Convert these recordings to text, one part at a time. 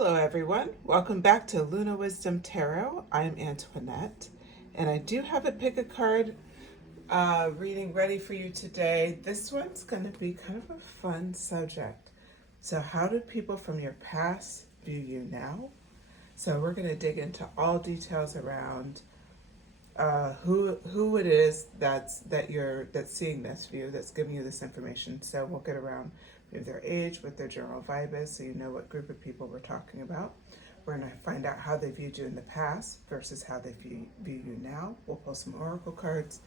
Hello everyone, welcome back to Luna Wisdom Tarot. I'm Antoinette, and I do have a pick a card reading ready for you today. This one's going to be kind of a fun subject. So how do people from your past view you now? So we're going to dig into all details around who it is that's seeing this view, that's giving you this information. So we'll get around maybe their age, what their general vibe is, so you know what group of people we're talking about. We're going to find out how they viewed you in the past versus how they view you now. We'll pull some oracle cards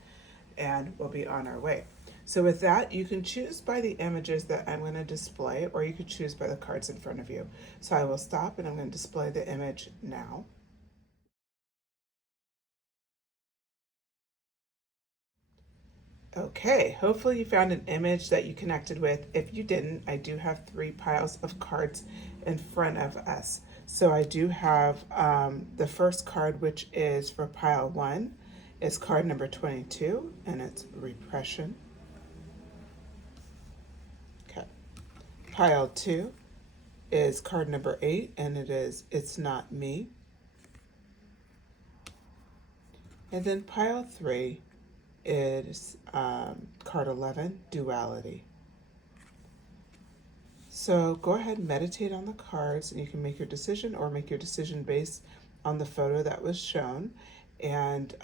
and we'll be on our way. So with that, you can choose by the images that I'm going to display, or you could choose by the cards in front of you. So I will stop and I'm going to display the image now. Okay, hopefully you found an image that you connected with. If you didn't, I do have 3 piles of cards in front of us. So I do have the first card, which is for pile 1, is card number 22, and it's repression. Okay. Pile 2 is card number 8, and it is it's not me. And then pile 3 is card 11, duality. So go ahead and meditate on the cards, and you can make your decision or make your decision based on the photo that was shown. And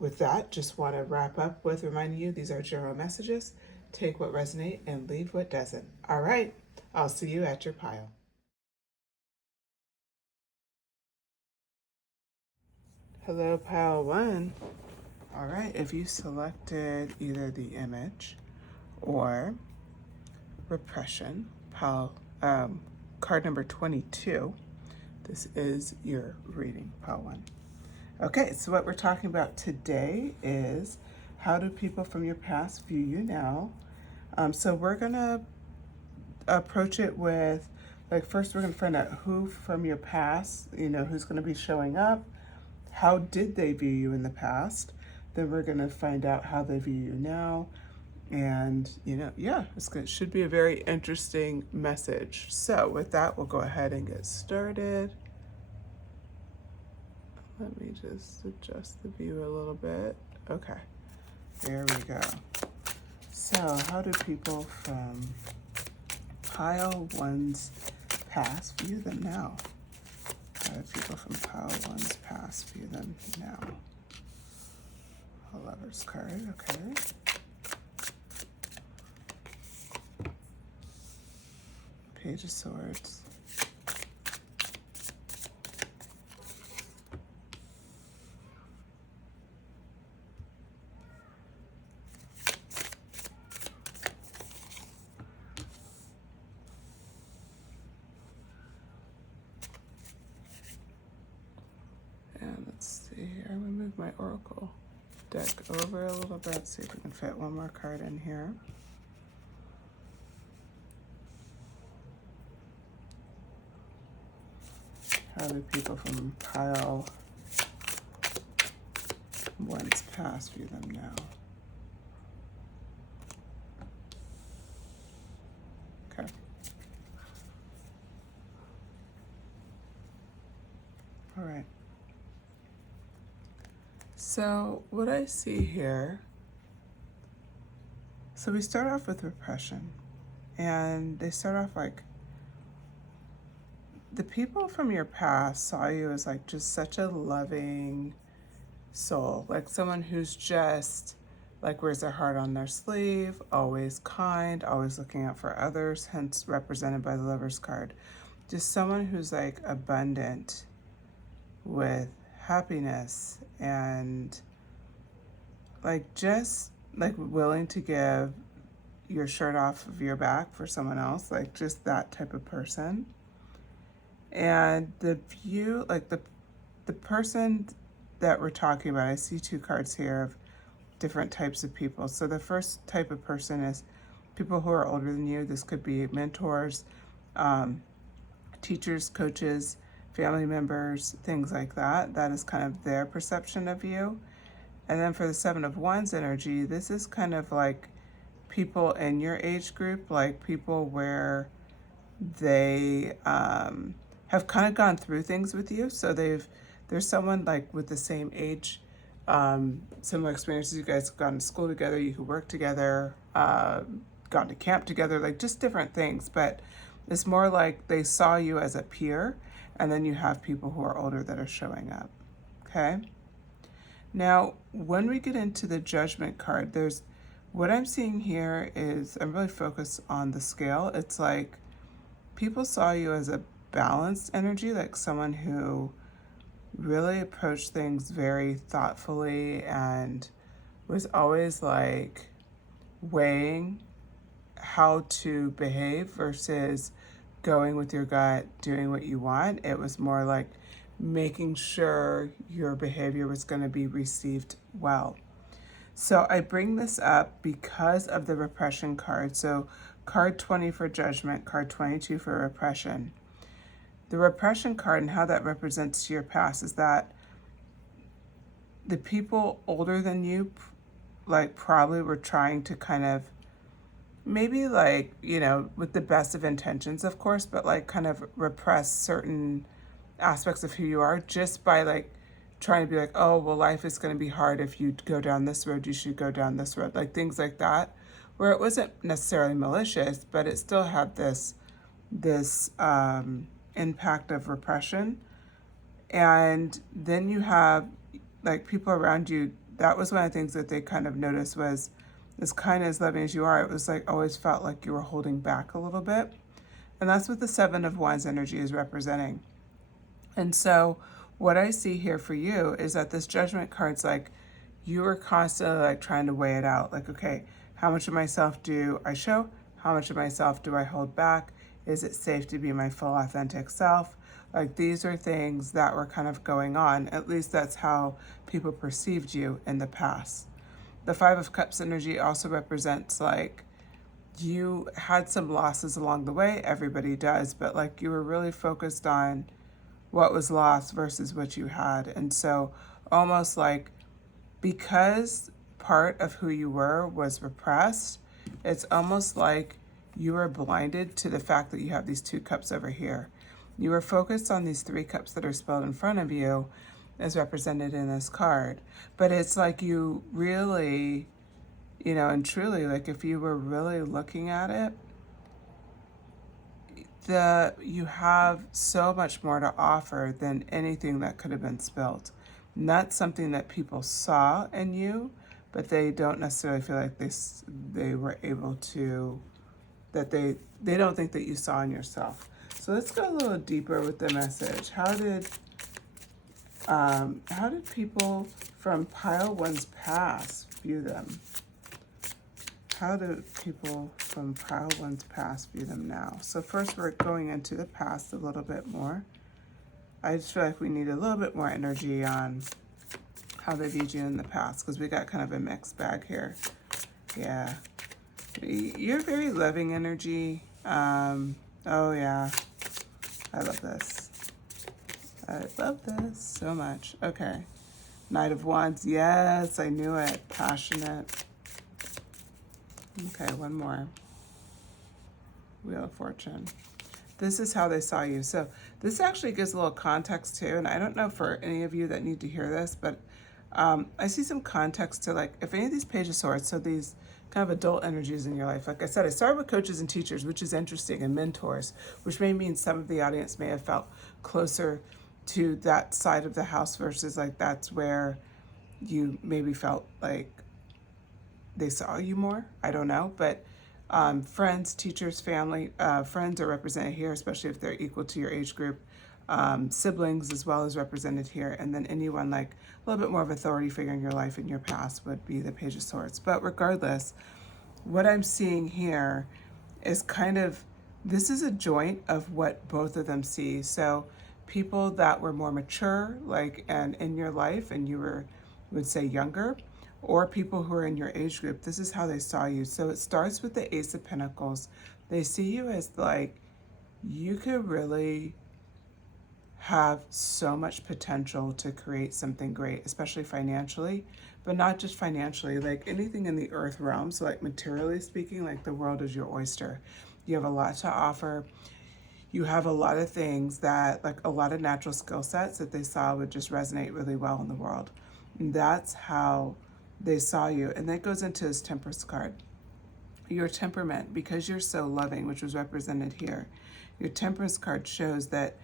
with that, just want to wrap up with reminding you these are general messages. Take what resonates and leave what doesn't. All right, I'll see you at your pile. Hello, pile 1. All right, if you selected either the image or repression, card number 22, this is your reading, pile 1. Okay, so what we're talking about today is how do people from your past view you now? So we're gonna approach it with, like, first we're gonna find out who from your past, who's gonna be showing up, how did they view you in the past? Then we're gonna find out how they view you now. And, it should be a very interesting message. So with that, we'll go ahead and get started. Let me just adjust the view a little bit. Okay, there we go. So how do people from pile 1's past view them now? How do people from pile 1's past view them now? A Lover's card, okay. Page of Swords. And let's see here, I'm gonna move my oracle deck over a little bit, see if we can fit one more card in here. How do people from pile 1's past view them now? Okay. All right. So what I see here, so we start off with repression, and they start off like, the people from your past saw you as like just such a loving soul, like someone who's just like wears their heart on their sleeve, always kind, always looking out for others, hence represented by the Lover's card. Just someone who's like abundant with happiness and like just like willing to give your shirt off of your back for someone else, like just that type of person. And the view, like the person that we're talking about, I see 2 cards here of different types of people. So the first type of person is people who are older than you. This could be mentors, teachers, coaches, family members, things like that. That is kind of their perception of you. And then for the 7 of Wands energy, this is kind of like people in your age group, like people where they have kind of gone through things with you. So there's someone like with the same age, similar experiences. You guys have gone to school together, you could work together, gone to camp together, like just different things. But it's more like they saw you as a peer, and then you have people who are older that are showing up. Okay. Now, when we get into the Judgment card, what I'm seeing here is I'm really focused on the scale. It's like people saw you as a balanced energy, like someone who really approached things very thoughtfully and was always like weighing how to behave versus going with your gut, doing what you want. It was more like making sure your behavior was going to be received well. So I bring this up because of the repression card. So card 20 for judgment, card 22 for repression. The repression card and how that represents to your past is that the people older than you like probably were trying to kind of maybe like, with the best of intentions, of course, but like kind of repress certain aspects of who you are just by like trying to be like, oh, well, life is going to be hard. If you go down this road, you should go down this road, like things like that, where it wasn't necessarily malicious, but it still had this impact of repression. And then you have like people around you. That was one of the things that they kind of noticed was, as kind as loving as you are, it was like always felt like you were holding back a little bit. And that's what the Seven of Wands energy is representing. And so what I see here for you is that this Judgment card's like you are constantly like trying to weigh it out. Like, okay, how much of myself do I show? How much of myself do I hold back? Is it safe to be my full authentic self? Like these are things that were kind of going on. At least that's how people perceived you in the past. The Five of Cups energy also represents like you had some losses along the way. Everybody does, but like you were really focused on what was lost versus what you had. And so almost like because part of who you were was repressed, it's almost like you were blinded to the fact that you have these two cups over here. You were focused on these three cups that are spelled in front of you as represented in this card. But it's like you really, and truly, like if you were really looking at it, you have so much more to offer than anything that could have been spilled. And that's something that people saw in you, but they don't necessarily feel like they were able to, that they don't think that you saw in yourself. So let's go a little deeper with the message. How did people from pile one's past view them? How do people from pile one's past view them now? So first we're going into the past a little bit more. I just feel like we need a little bit more energy on how they viewed you in the past, because we got kind of a mixed bag here. Yeah. You're very loving energy. Oh yeah. I love this. I love this so much. Okay. Knight of Wands. Yes, I knew it. Passionate. Okay, one more. Wheel of Fortune. This is how they saw you. So this actually gives a little context too. And I don't know for any of you that need to hear this, but I see some context to like, if any of these Page of Swords, so these kind of adult energies in your life. Like I said, I started with coaches and teachers, which is interesting, and mentors, which may mean some of the audience may have felt closer to that side of the house versus like that's where you maybe felt like they saw you more. I don't know, but friends, teachers, family, friends are represented here, especially if they're equal to your age group. Siblings as well as represented here, and then anyone like a little bit more of authority figure in your life in your past would be the Page of Swords. But regardless, what I'm seeing here is kind of, this is a joint of what both of them see. So people that were more mature, like, and in your life, and you were, would say younger, or people who are in your age group, this is how they saw you. So it starts with the Ace of Pentacles. They see you as like, you could really have so much potential to create something great, especially financially, but not just financially, like anything in the earth realm. So like materially speaking, like the world is your oyster. You have a lot to offer. You have a lot of things that, like a lot of natural skill sets that they saw would just resonate really well in the world. And that's how they saw you. And that goes into his Temperance card. Your temperament, because you're so loving, which was represented here, your Temperance card shows that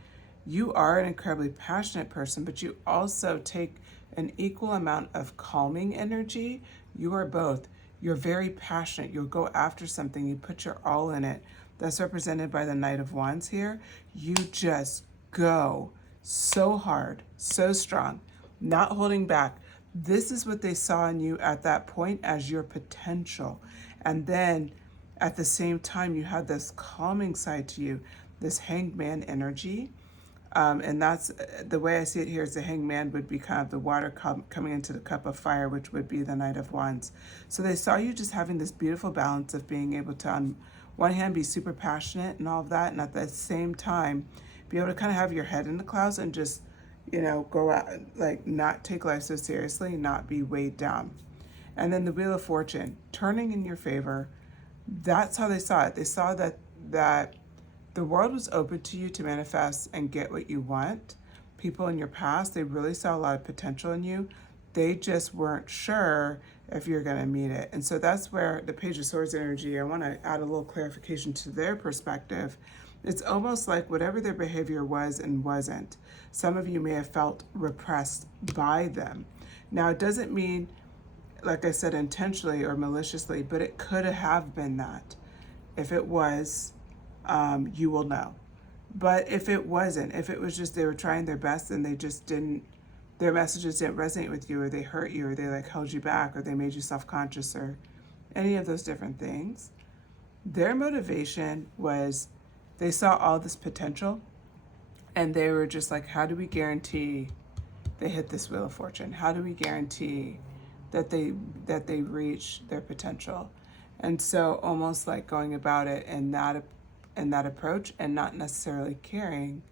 you are an incredibly passionate person, but you also take an equal amount of calming energy. You are both. You're very passionate. You'll go after something. You put your all in it. That's represented by the Knight of Wands here. You just go so hard, so strong, not holding back. This is what they saw in you at that point as your potential. And then at the same time, you had this calming side to you, this hangman energy. And that's the way I see it here is the hangman would be kind of the water coming into the cup of fire, which would be the Knight of Wands. So they saw you just having this beautiful balance of being able to, on one hand, be super passionate and all of that, and at the same time, be able to kind of have your head in the clouds and just, go out, like not take life so seriously, not be weighed down. And then the Wheel of Fortune, turning in your favor, that's how they saw it. They saw that the world was open to you to manifest and get what you want. People in your past, they really saw a lot of potential in you. They just weren't sure if you're going to meet it. And so that's where the Page of Swords energy, I want to add a little clarification to their perspective. It's almost like whatever their behavior was and wasn't, some of you may have felt repressed by them. Now, it doesn't mean, like I said, intentionally or maliciously, but it could have been that. If it was, you will know. But if it wasn't, if it was just they were trying their best and they just didn't, their messages didn't resonate with you, or they hurt you, or they like held you back, or they made you self-conscious, or any of those different things, their motivation was they saw all this potential and they were just like, how do we guarantee they hit this Wheel of Fortune? How do we guarantee that they reach their potential? And so almost like going about it in that approach, and not necessarily caring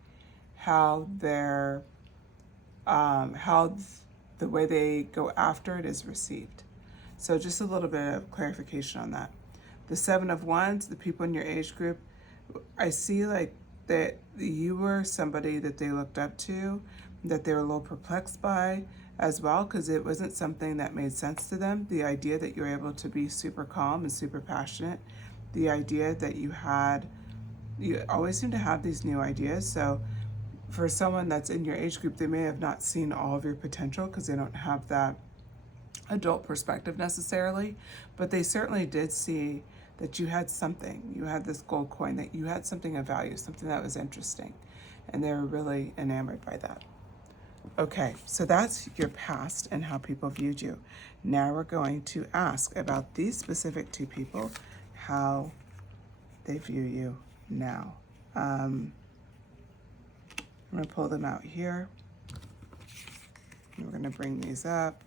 how the way they go after it is received. So just a little bit of clarification on that. The Seven of Wands, the people in your age group, I see like that you were somebody that they looked up to, that they were a little perplexed by as well, because it wasn't something that made sense to them. The idea that you're able to be super calm and super passionate, the idea that you always seem to have these new ideas. So for someone that's in your age group, they may have not seen all of your potential because they don't have that adult perspective necessarily, but they certainly did see that you had something. You had this gold coin, that you had something of value, something that was interesting, and they were really enamored by that. Okay, so that's your past and how people viewed you. Now we're going to ask about these specific two people, how they view you now. I'm going to pull them out here. And we're going to bring these up.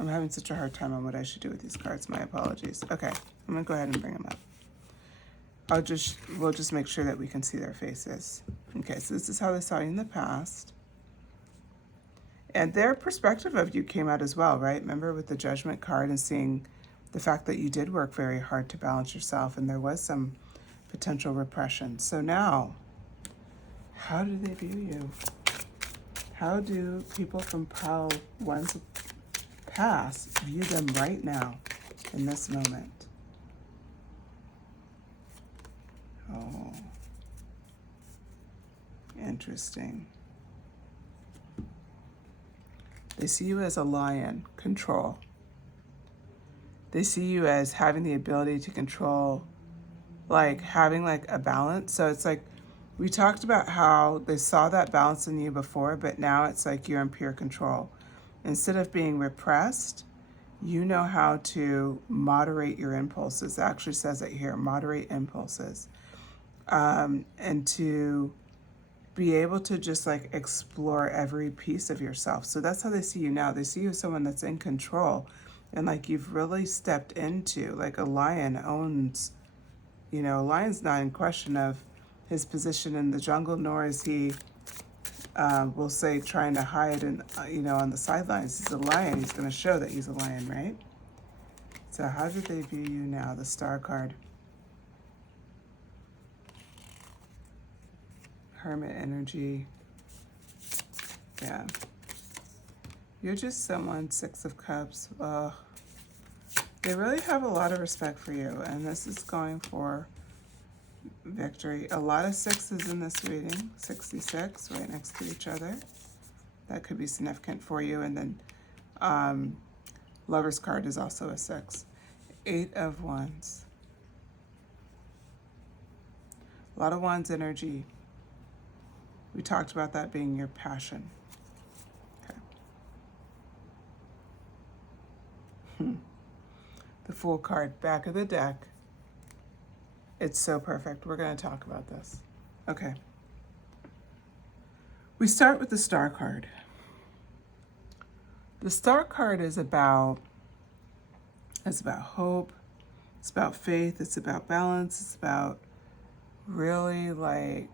I'm having such a hard time on what I should do with these cards. My apologies. Okay, I'm going to go ahead and bring them up. We'll just make sure that we can see their faces. Okay, so this is how they saw you in the past. And their perspective of you came out as well, right? Remember with the Judgment card and seeing the fact that you did work very hard to balance yourself and there was some potential repression. So now, how do they view you? How do people from pile one's past view them right now in this moment? Oh, interesting. They see you as a lion, control. They see you as having the ability to control, like having like a balance. So it's like, we talked about how they saw that balance in you before, but now it's like you're in pure control. Instead of being repressed, you know how to moderate your impulses. It actually says it here, moderate impulses. And to be able to just like explore every piece of yourself. So that's how they see you now. They see you as someone that's in control and like you've really stepped into, like a lion owns, a lion's not in question of his position in the jungle, nor is he, we'll say, trying to hide and, on the sidelines. He's a lion. He's going to show that he's a lion, right? So how do they view you now? The Star card. Hermit energy. Yeah. You're just someone, Six of Cups. They really have a lot of respect for you, and this is going for victory. A lot of sixes in this reading. 66 right next to each other. That could be significant for you. And then Lover's card is also a 6. 8 of Wands. A lot of Wands energy. We talked about that being your passion. Okay. The Fool card, back of the deck. It's so perfect. We're going to talk about this. Okay. We start with the Star card. The Star card is about hope, it's about faith, it's about balance, it's about really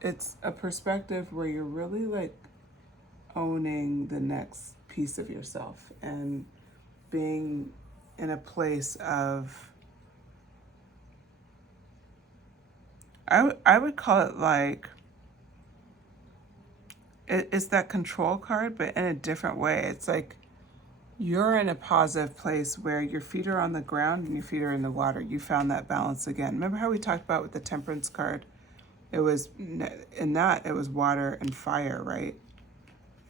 it's a perspective where you're really owning the next piece of yourself and being in a place of, I would call it it's that control card, but in a different way. It's like you're in a positive place where your feet are on the ground and your feet are in the water. You found that balance again. Remember how we talked about with the Temperance card? It was, in that, it was water and fire, right?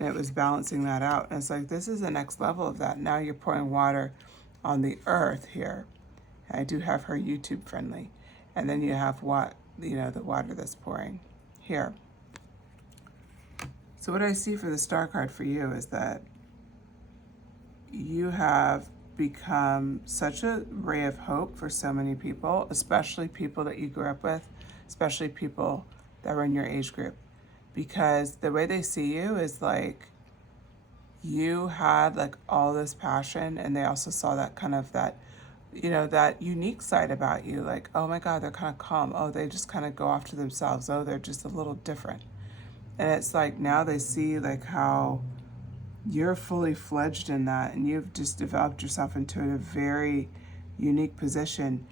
And it was balancing that out. And it's like, this is the next level of that. Now you're pouring water on the earth here. And I do have her YouTube friendly. And then you have the water that's pouring here. So what I see for the Star card for you is that you have become such a ray of hope for so many people, especially people that you grew up with, especially people that were in your age group. Because the way they see you is you had all this passion, and they also saw that kind of that unique side about you. Oh my God, they're kind of calm. Oh, they just kind of go off to themselves. Oh, they're just a little different. And it's now they see how you're fully fledged in that, and you've just developed yourself into a very unique position.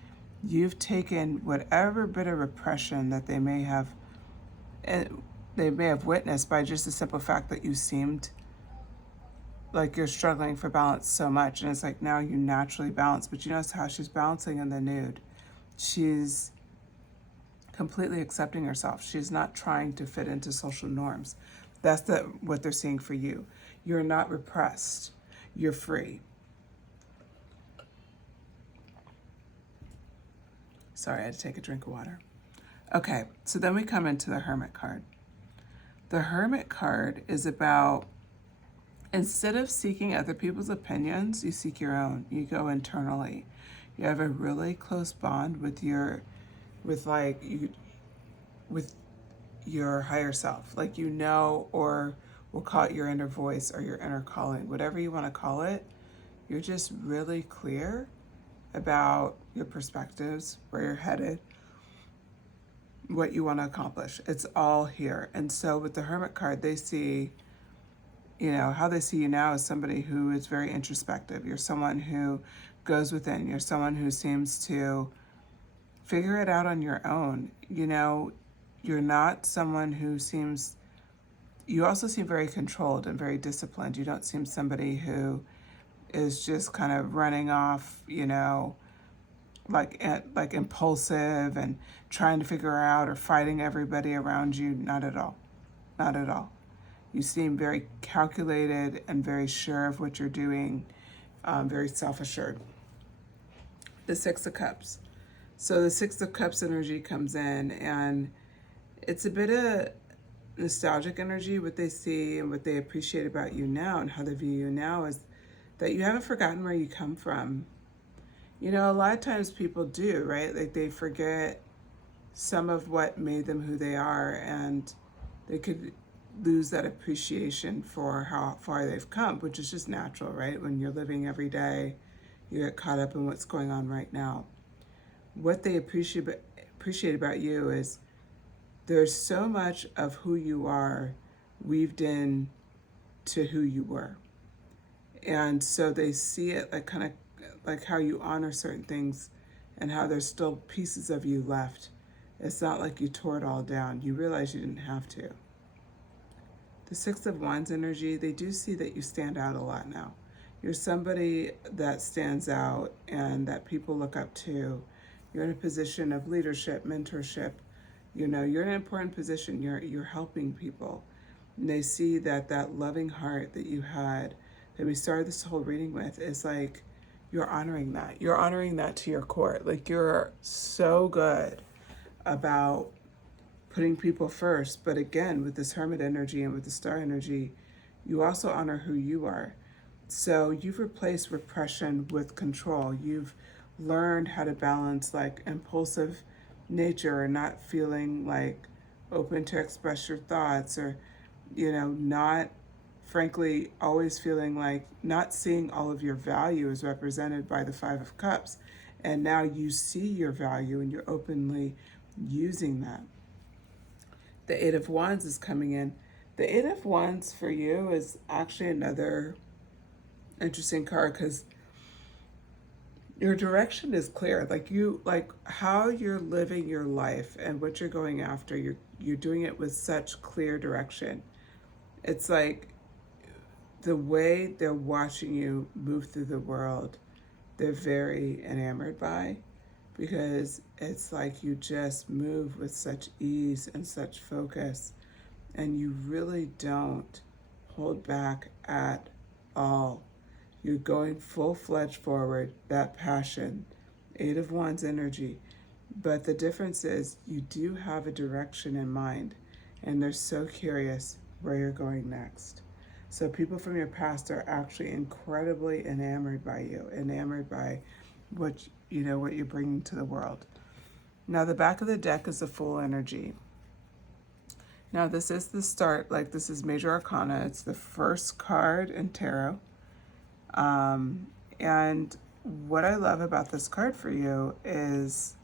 You've taken whatever bit of repression that they may have witnessed by just the simple fact that you seemed like you're struggling for balance so much. And it's now you naturally balance, but you notice how she's balancing in the nude. She's completely accepting herself. She's not trying to fit into social norms. That's what they're seeing for you. You're not repressed. You're free. Sorry, I had to take a drink of water. Okay, so then we come into the Hermit card. The Hermit card is about, instead of seeking other people's opinions, you seek your own. You go internally. You have a really close bond with your higher self. Or we'll call it your inner voice or your inner calling, whatever you want to call it. You're just really clear about your perspectives, where you're headed, what you want to accomplish. It's all here. And so with the Hermit card, they see, how they see you now is somebody who is very introspective. You're someone who goes within. You're someone who seems to figure it out on your own. You're not someone who seems, you also seem very controlled and very disciplined. You don't seem somebody who is just kind of running off, like impulsive and trying to figure out or fighting everybody around you. Not at all. Not at all. You seem very calculated and very sure of what you're doing, very self-assured. The Six of Cups. So the Six of Cups energy comes in, and it's a bit of nostalgic energy. What they see and what they appreciate about you now and how they view you now is that you haven't forgotten where you come from. A lot of times people do, right? They forget some of what made them who they are, and they could lose that appreciation for how far they've come, which is just natural, right? When you're living every day, you get caught up in what's going on right now. What they appreciate about you is there's so much of who you are weaved in to who you were. And so they see it kind of like how you honor certain things and how there's still pieces of you left It's not like you tore it all down. You realize you didn't have to. The Six of Wands energy, they do see that you stand out a lot now. You're somebody that stands out and that people look up to. You're in a position of leadership, mentorship. You know, you're in an important position. You're helping people. And they see that that loving heart that you had, that we started this whole reading with, is like, you're honoring that. You're honoring that to your core. Like, you're so good about putting people first. But again, with this Hermit energy and with the Star energy, you also honor who you are. So you've replaced repression with control. You've learned how to balance like impulsive nature and not feeling like open to express your thoughts, or, you know, not, frankly, always feeling like not seeing all of your value is represented by the Five of Cups. And now you see your value and you're openly using that. The Eight of Wands is coming in. The Eight of Wands for you is actually another interesting card because your direction is clear. Like how you're living your life and what you're going after, you're doing it with such clear direction. It's like the way they're watching you move through the world, they're very enamored by, because it's like you just move with such ease and such focus, and you really don't hold back at all. You're going full-fledged forward, that passion, Eight of Wands energy. But the difference is you do have a direction in mind, and they're so curious where you're going next. So people from your past are actually incredibly enamored by you, enamored by what what you're bringing to the world. Now the back of the deck is the Fool energy. Now this is the start, like this is Major Arcana. It's the first card in Tarot. And what I love about this card for you is,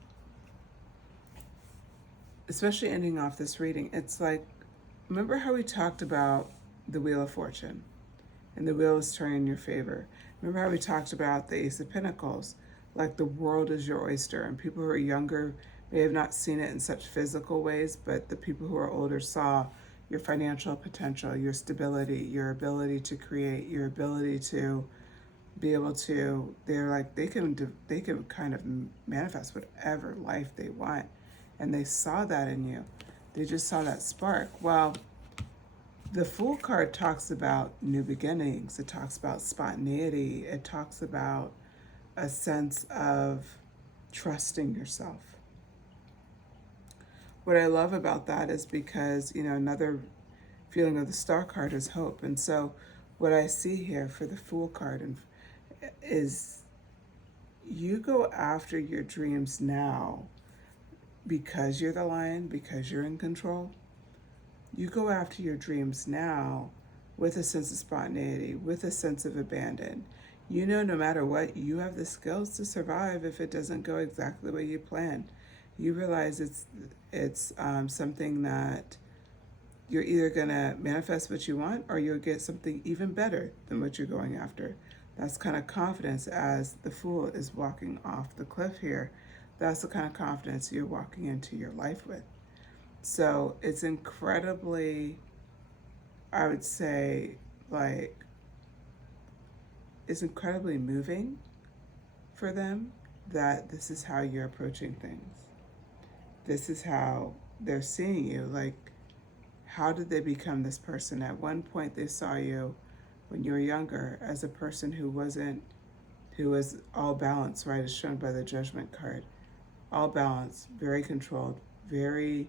especially ending off this reading, it's like, remember how we talked about the Wheel of Fortune and the wheel is turning in your favor? Remember how we talked about the Ace of Pentacles, like the world is your oyster, and people who are younger may have not seen it in such physical ways, but the people who are older saw your financial potential, your stability, your ability to create, your ability to be able to, they're like, they can kind of manifest whatever life they want. And they saw that in you. They just saw that spark. Well, the Fool card talks about new beginnings. It talks about spontaneity. It talks about a sense of trusting yourself. What I love about that is because, another feeling of the Star card is hope. And so what I see here for the Fool card is you go after your dreams now because you're the lion, because you're in control. You go after your dreams now with a sense of spontaneity, with a sense of abandon. No matter what, you have the skills to survive if it doesn't go exactly the way you planned. You realize it's something that you're either going to manifest what you want, or you'll get something even better than what you're going after. That's kind of confidence as the Fool is walking off the cliff here. That's the kind of confidence you're walking into your life with. So it's incredibly, I would say, like, it's incredibly moving for them that this is how you're approaching things. This is how they're seeing you. Like, how did they become this person? At one point they saw you when you were younger as a person who was all balanced, right, as shown by the Judgment card. All balanced, very controlled, very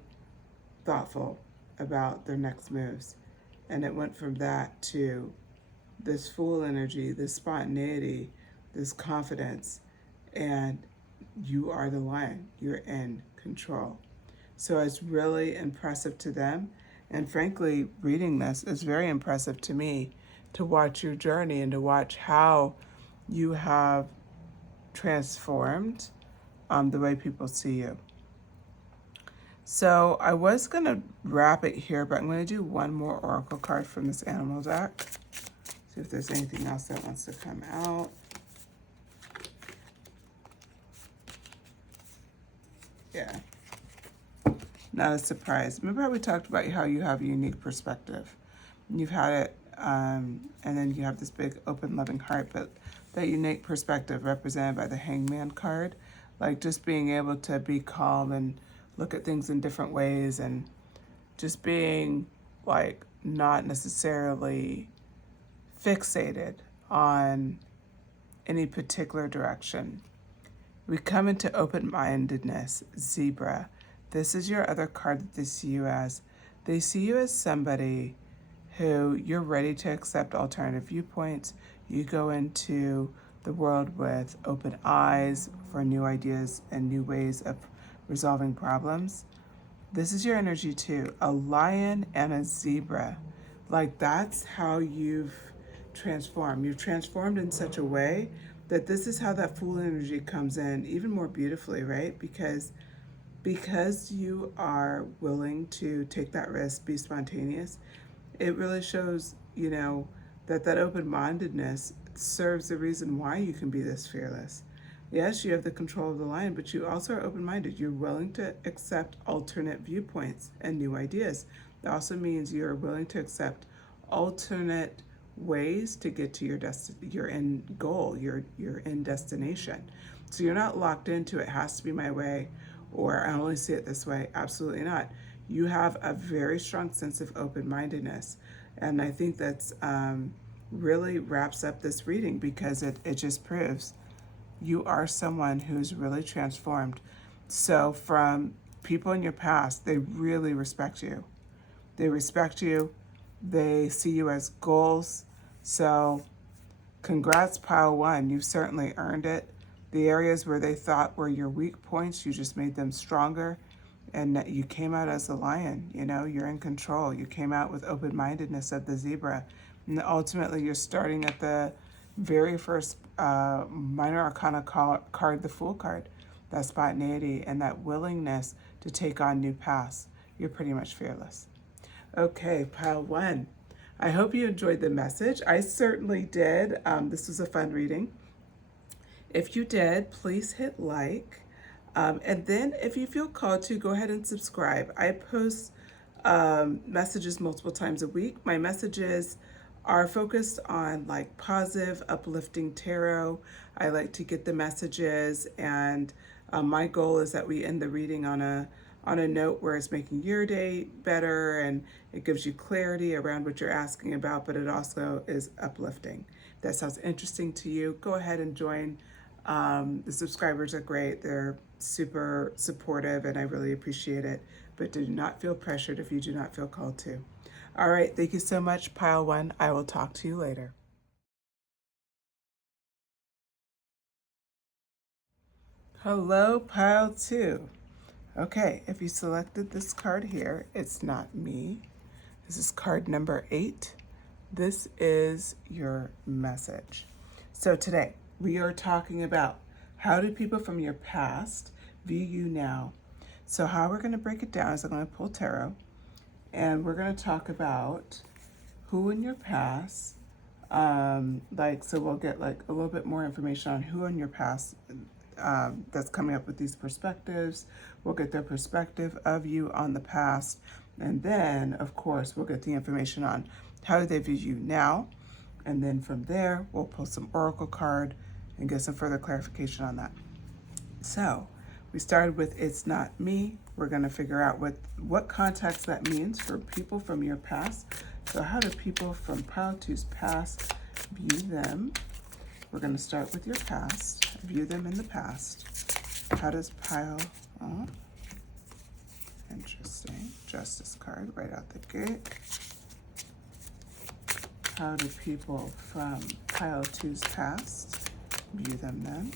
thoughtful about their next moves. And it went from that to this Fool energy, this spontaneity, this confidence, and you are the lion. You're in control. So it's really impressive to them. And frankly, reading this is very impressive to me, to watch your journey and to watch how you have transformed the way people see you. So I was going to wrap it here, but I'm going to do one more oracle card from this animal deck. See if there's anything else that wants to come out. Yeah. not a surprise. Remember how we talked about how you have a unique perspective? You've had it, and then you have this big open loving heart, but that unique perspective represented by the Hangman card, like just being able to be calm and look at things in different ways, and just being like not necessarily fixated on any particular direction. We come into open-mindedness, Zebra. This is your other card that they see you as. They see you as somebody who you're ready to accept alternative viewpoints. You go into the world with open eyes for new ideas and new ways of resolving problems. This is your energy too, a lion and a zebra. Like that's how you've transformed. You've transformed in such a way that this is how that Fool energy comes in even more beautifully, right? Because you are willing to take that risk, be spontaneous, it really shows, that open-mindedness serves the reason why you can be this fearless. Yes, you have the control of the lion, but you also are open-minded. You're willing to accept alternate viewpoints and new ideas. That also means you're willing to accept alternate ways to get to your end goal, your end destination. So you're not locked into it has to be my way, or I only see it this way. Absolutely not. You have a very strong sense of open-mindedness, and I think that's really wraps up this reading, because it just proves you are someone who's really transformed. So from people in your past, they really respect you. They respect you. They see you as goals. So congrats, pile one. You've certainly earned it. The areas where they thought were your weak points, you just made them stronger. And you came out as a lion. You're in control. You came out with open-mindedness of the zebra. And ultimately, you're starting at the very first minor arcana card, the Fool card, that spontaneity and that willingness to take on new paths. You're pretty much fearless. Okay, pile one. I hope you enjoyed the message. I certainly did. This was a fun reading. If you did, please hit like. And then if you feel called to, go ahead and subscribe. I post messages multiple times a week. My messages are focused on like positive, uplifting tarot. I like to get the messages, and my goal is that we end the reading on a note where it's making your day better, and it gives you clarity around what you're asking about, but it also is uplifting. If that sounds interesting to you, go ahead and join. The subscribers are great. They're super supportive, and I really appreciate it. But do not feel pressured if you do not feel called to. All right. Thank you so much, pile one. I will talk to you later. Hello, pile two. Okay. If you selected this card here, it's not me. This is card number 8. This is your message. So today we are talking about how do people from your past view you now. So how we're going to break it down is I'm going to pull tarot, and we're going to talk about who in your past, so we'll get like a little bit more information on who in your past that's coming up with these perspectives. We'll get their perspective of you on the past. And then, of course, we'll get the information on how they view you now. And then from there, we'll pull some oracle card and get some further clarification on that. So we started with it's not me. We're going to figure out what context that means for people from your past. So how do people from pile two's past view them? We're going to start with your past. View them in the past. How does pile... Oh, interesting. Justice card right out the gate. How do people from pile two's past view them then?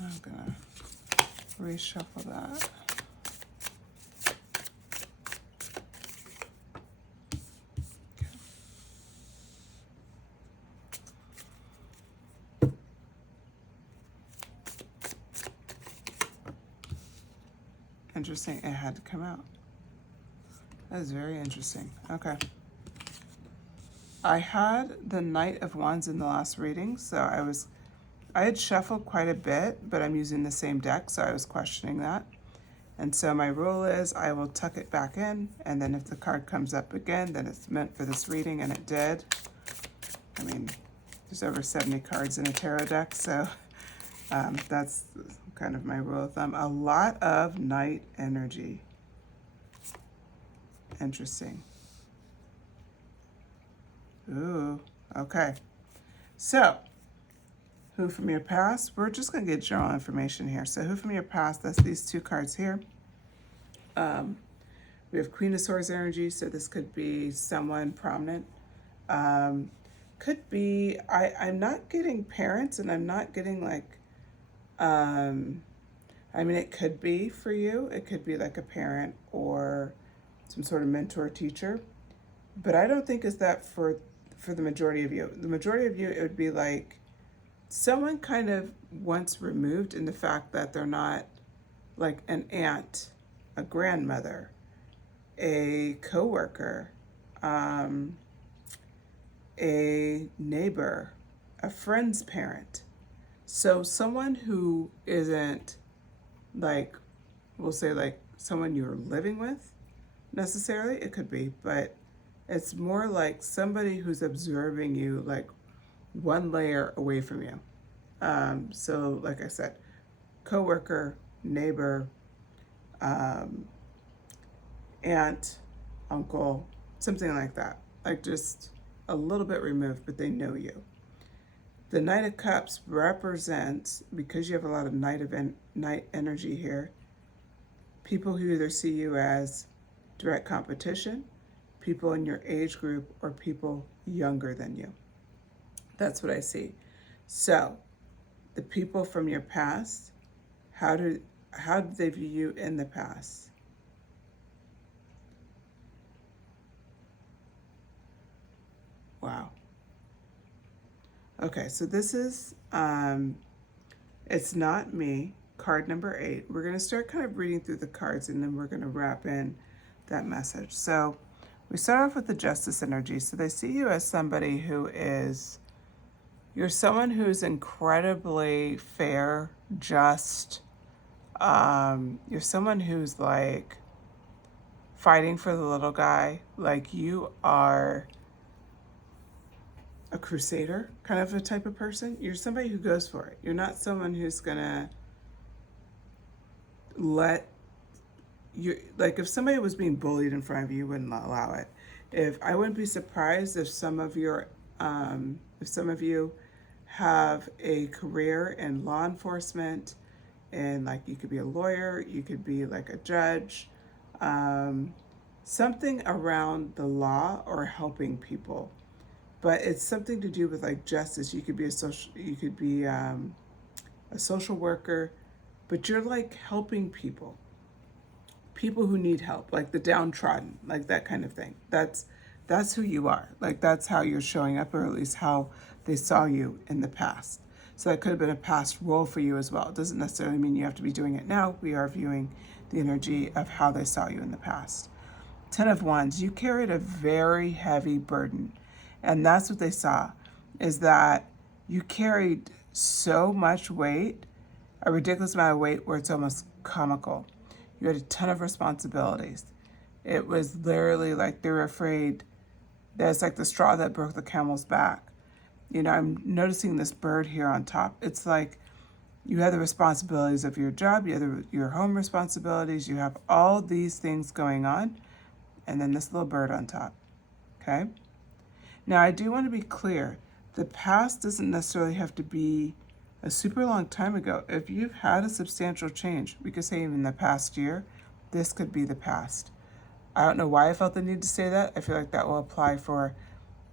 I'm gonna reshuffle that. interesting. It had to come out. That is very interesting. Okay. I had the Knight of Wands in the last reading, so I had shuffled quite a bit, but I'm using the same deck, so I was questioning that. And so my rule is I will tuck it back in, and then if the card comes up again, then it's meant for this reading, and it did. I mean, there's over 70 cards in a tarot deck, so that's kind of my rule of thumb. A lot of night energy. Interesting. Ooh, okay. So, who from your past? We're just going to get general information here. So, who from your past? That's these two cards here. We have Queen of Swords energy, so this could be someone prominent. Could be, I'm not getting parents, and I'm not getting like, I mean, it could be for you. It could be like a parent or some sort of mentor teacher. But I don't think it's that for the majority of you. The majority of you, it would be like someone kind of once removed in the fact that they're not like an aunt, a grandmother, a coworker, a neighbor, a friend's parent. So someone who isn't like, we'll say like someone you're living with necessarily, it could be, but it's more like somebody who's observing you like one layer away from you. So like I said, coworker, neighbor, aunt, uncle, something like that. Like just a little bit removed, but they know you. The Knight of Cups represents, because you have a lot of night energy here, people who either see you as direct competition, people in your age group, or people younger than you. That's what I see. So, the people from your past, how did they view you in the past? Wow. Okay, so this is, it's not me, card number 8. We're going to start kind of reading through the cards, and then we're going to wrap in that message. So we start off with the Justice energy. So they see you as somebody who is, you're someone who's incredibly fair, just. You're someone who's like fighting for the little guy. Like you are a crusader, kind of a type of person. You're somebody who goes for it. You're not someone who's gonna let you, like if somebody was being bullied in front of you, you wouldn't allow it. I wouldn't be surprised if some of you have a career in law enforcement, and like you could be a lawyer, you could be like a judge, something around the law or helping people. But it's something to do with like justice. You could be a social worker, but you're like helping people who need help, like the downtrodden, like that kind of thing. That's who you are. Like that's how you're showing up, or at least how they saw you in the past. So that could have been a past role for you as well. It doesn't necessarily mean you have to be doing it now. We are viewing the energy of how they saw you in the past. 10 of Wands, you carried a very heavy burden. And that's what they saw, is that you carried so much weight, a ridiculous amount of weight where it's almost comical. You had a ton of responsibilities. It was literally like they were afraid that it's like the straw that broke the camel's back. You know, I'm noticing this bird here on top. It's like you have the responsibilities of your job, you have your home responsibilities, you have all these things going on, and then this little bird on top, okay? Now, I do want to be clear. The past doesn't necessarily have to be a super long time ago. If you've had a substantial change, we could say even the past year, this could be the past. I don't know why I felt the need to say that. I feel like that will apply for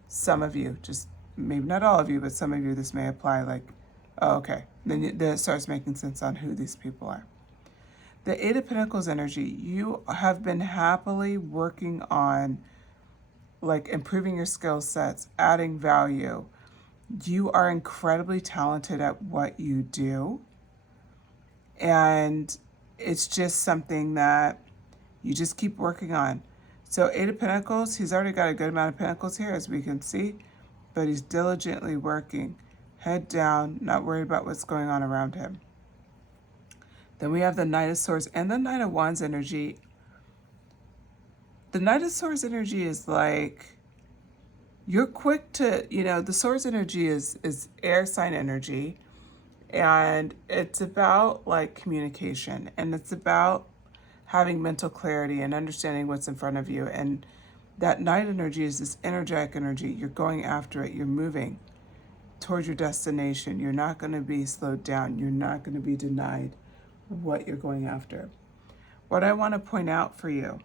some of you. Just maybe not all of you, but some of you, this may apply like, oh, okay. Then it starts making sense on who these people are. The 8 of Pentacles energy, you have been happily working on like improving your skill sets, adding value. You are incredibly talented at what you do. And it's just something that you just keep working on. So 8 of Pentacles, he's already got a good amount of Pentacles here, as we can see, but he's diligently working, head down, not worried about what's going on around him. Then we have the Knight of Swords and the Knight of Wands energy. The Knight of Swords energy is like, you're quick to, the Swords energy is air sign energy, and it's about like communication, and it's about having mental clarity and understanding what's in front of you. And that Knight energy is this energetic energy. You're going after it. You're moving towards your destination. You're not going to be slowed down. You're not going to be denied what you're going after. What I want to point out for you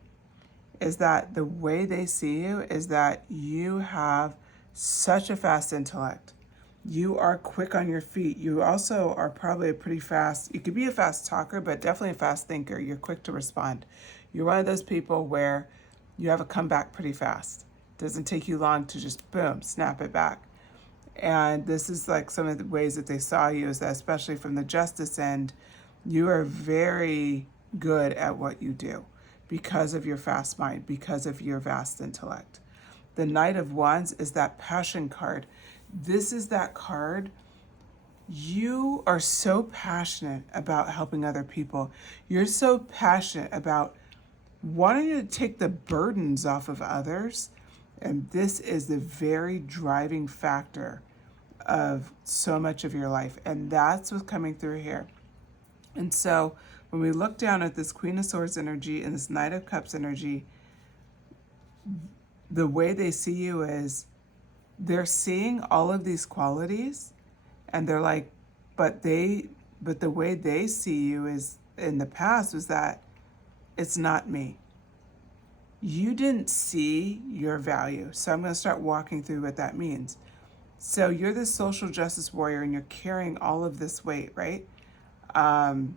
is that the way they see you is that you have such a fast intellect. You are quick on your feet. You also are probably a pretty fast, you could be a fast talker, but definitely a fast thinker. You're quick to respond. You're one of those people where you have a comeback pretty fast. It doesn't take you long to just boom, snap it back. And this is like some of the ways that they saw you, is that especially from the justice end, you are very good at what you do because of your fast mind, because of your vast intellect. The Knight of Wands is that passion card. This is that card. You are so passionate about helping other people. You're so passionate about wanting to take the burdens off of others. And this is the very driving factor of so much of your life. And that's what's coming through here. And so when we look down at this Queen of Swords energy and this Knight of Cups energy, the way they see you is they're seeing all of these qualities, and they're like, but the way they see you is, in the past, was that it's not me. You didn't see your value. So I'm going to start walking through what that means. So you're this social justice warrior, and you're carrying all of this weight, right? And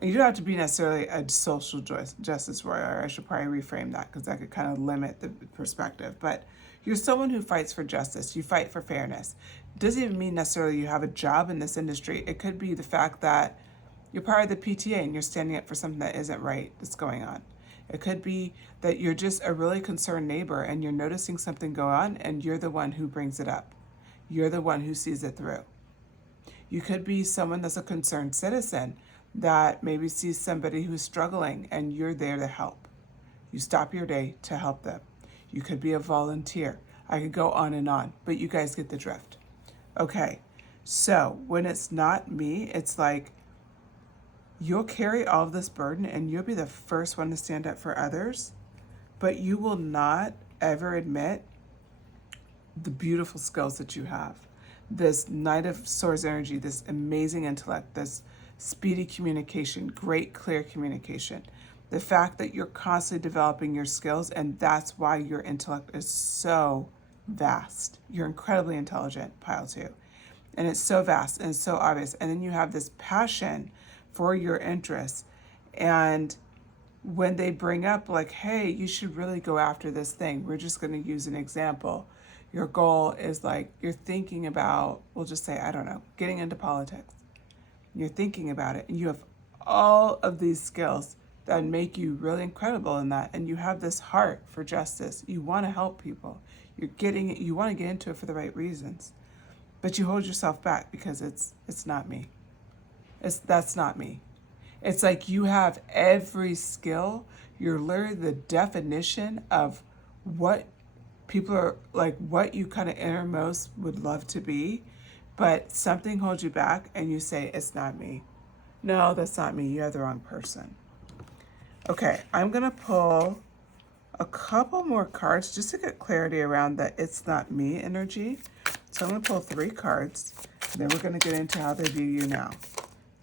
you don't have to be necessarily a social justice warrior. I should probably reframe that, because that could kind of limit the perspective. But you're someone who fights for justice. You fight for fairness. It doesn't even mean necessarily you have a job in this industry. It could be the fact that you're part of the PTA and you're standing up for something that isn't right that's going on. It could be that you're just a really concerned neighbor and you're noticing something go on, and you're the one who brings it up. You're the one who sees it through. You could be someone that's a concerned citizen that maybe sees somebody who's struggling, and you're there to help. You stop your day to help them. You could be a volunteer. I could go on and on, but you guys get the drift. Okay, so when it's not me, it's like you'll carry all of this burden and you'll be the first one to stand up for others, but you will not ever admit the beautiful skills that you have. This Knight of Swords energy, this amazing intellect, this speedy communication, great clear communication. The fact that you're constantly developing your skills, and that's why your intellect is so vast. You're incredibly intelligent, pile 2. And it's so vast and it's so obvious. And then you have this passion for your interests. And when they bring up like, hey, you should really go after this thing, we're just going to use an example. Your goal is like, you're thinking about, we'll just say, I don't know, getting into politics. You're thinking about it, and you have all of these skills that make you really incredible in that. And you have this heart for justice. You want to help people. You want to get into it for the right reasons, but you hold yourself back because it's not me. That's not me. It's like you have every skill. You're literally the definition of what people are like, what you kind of innermost would love to be, but something holds you back and you say, it's not me. No, that's not me. You have the wrong person. Okay, I'm going to pull a couple more cards just to get clarity around that it's not me energy. So I'm going to pull 3 cards, and then we're going to get into how they view you now.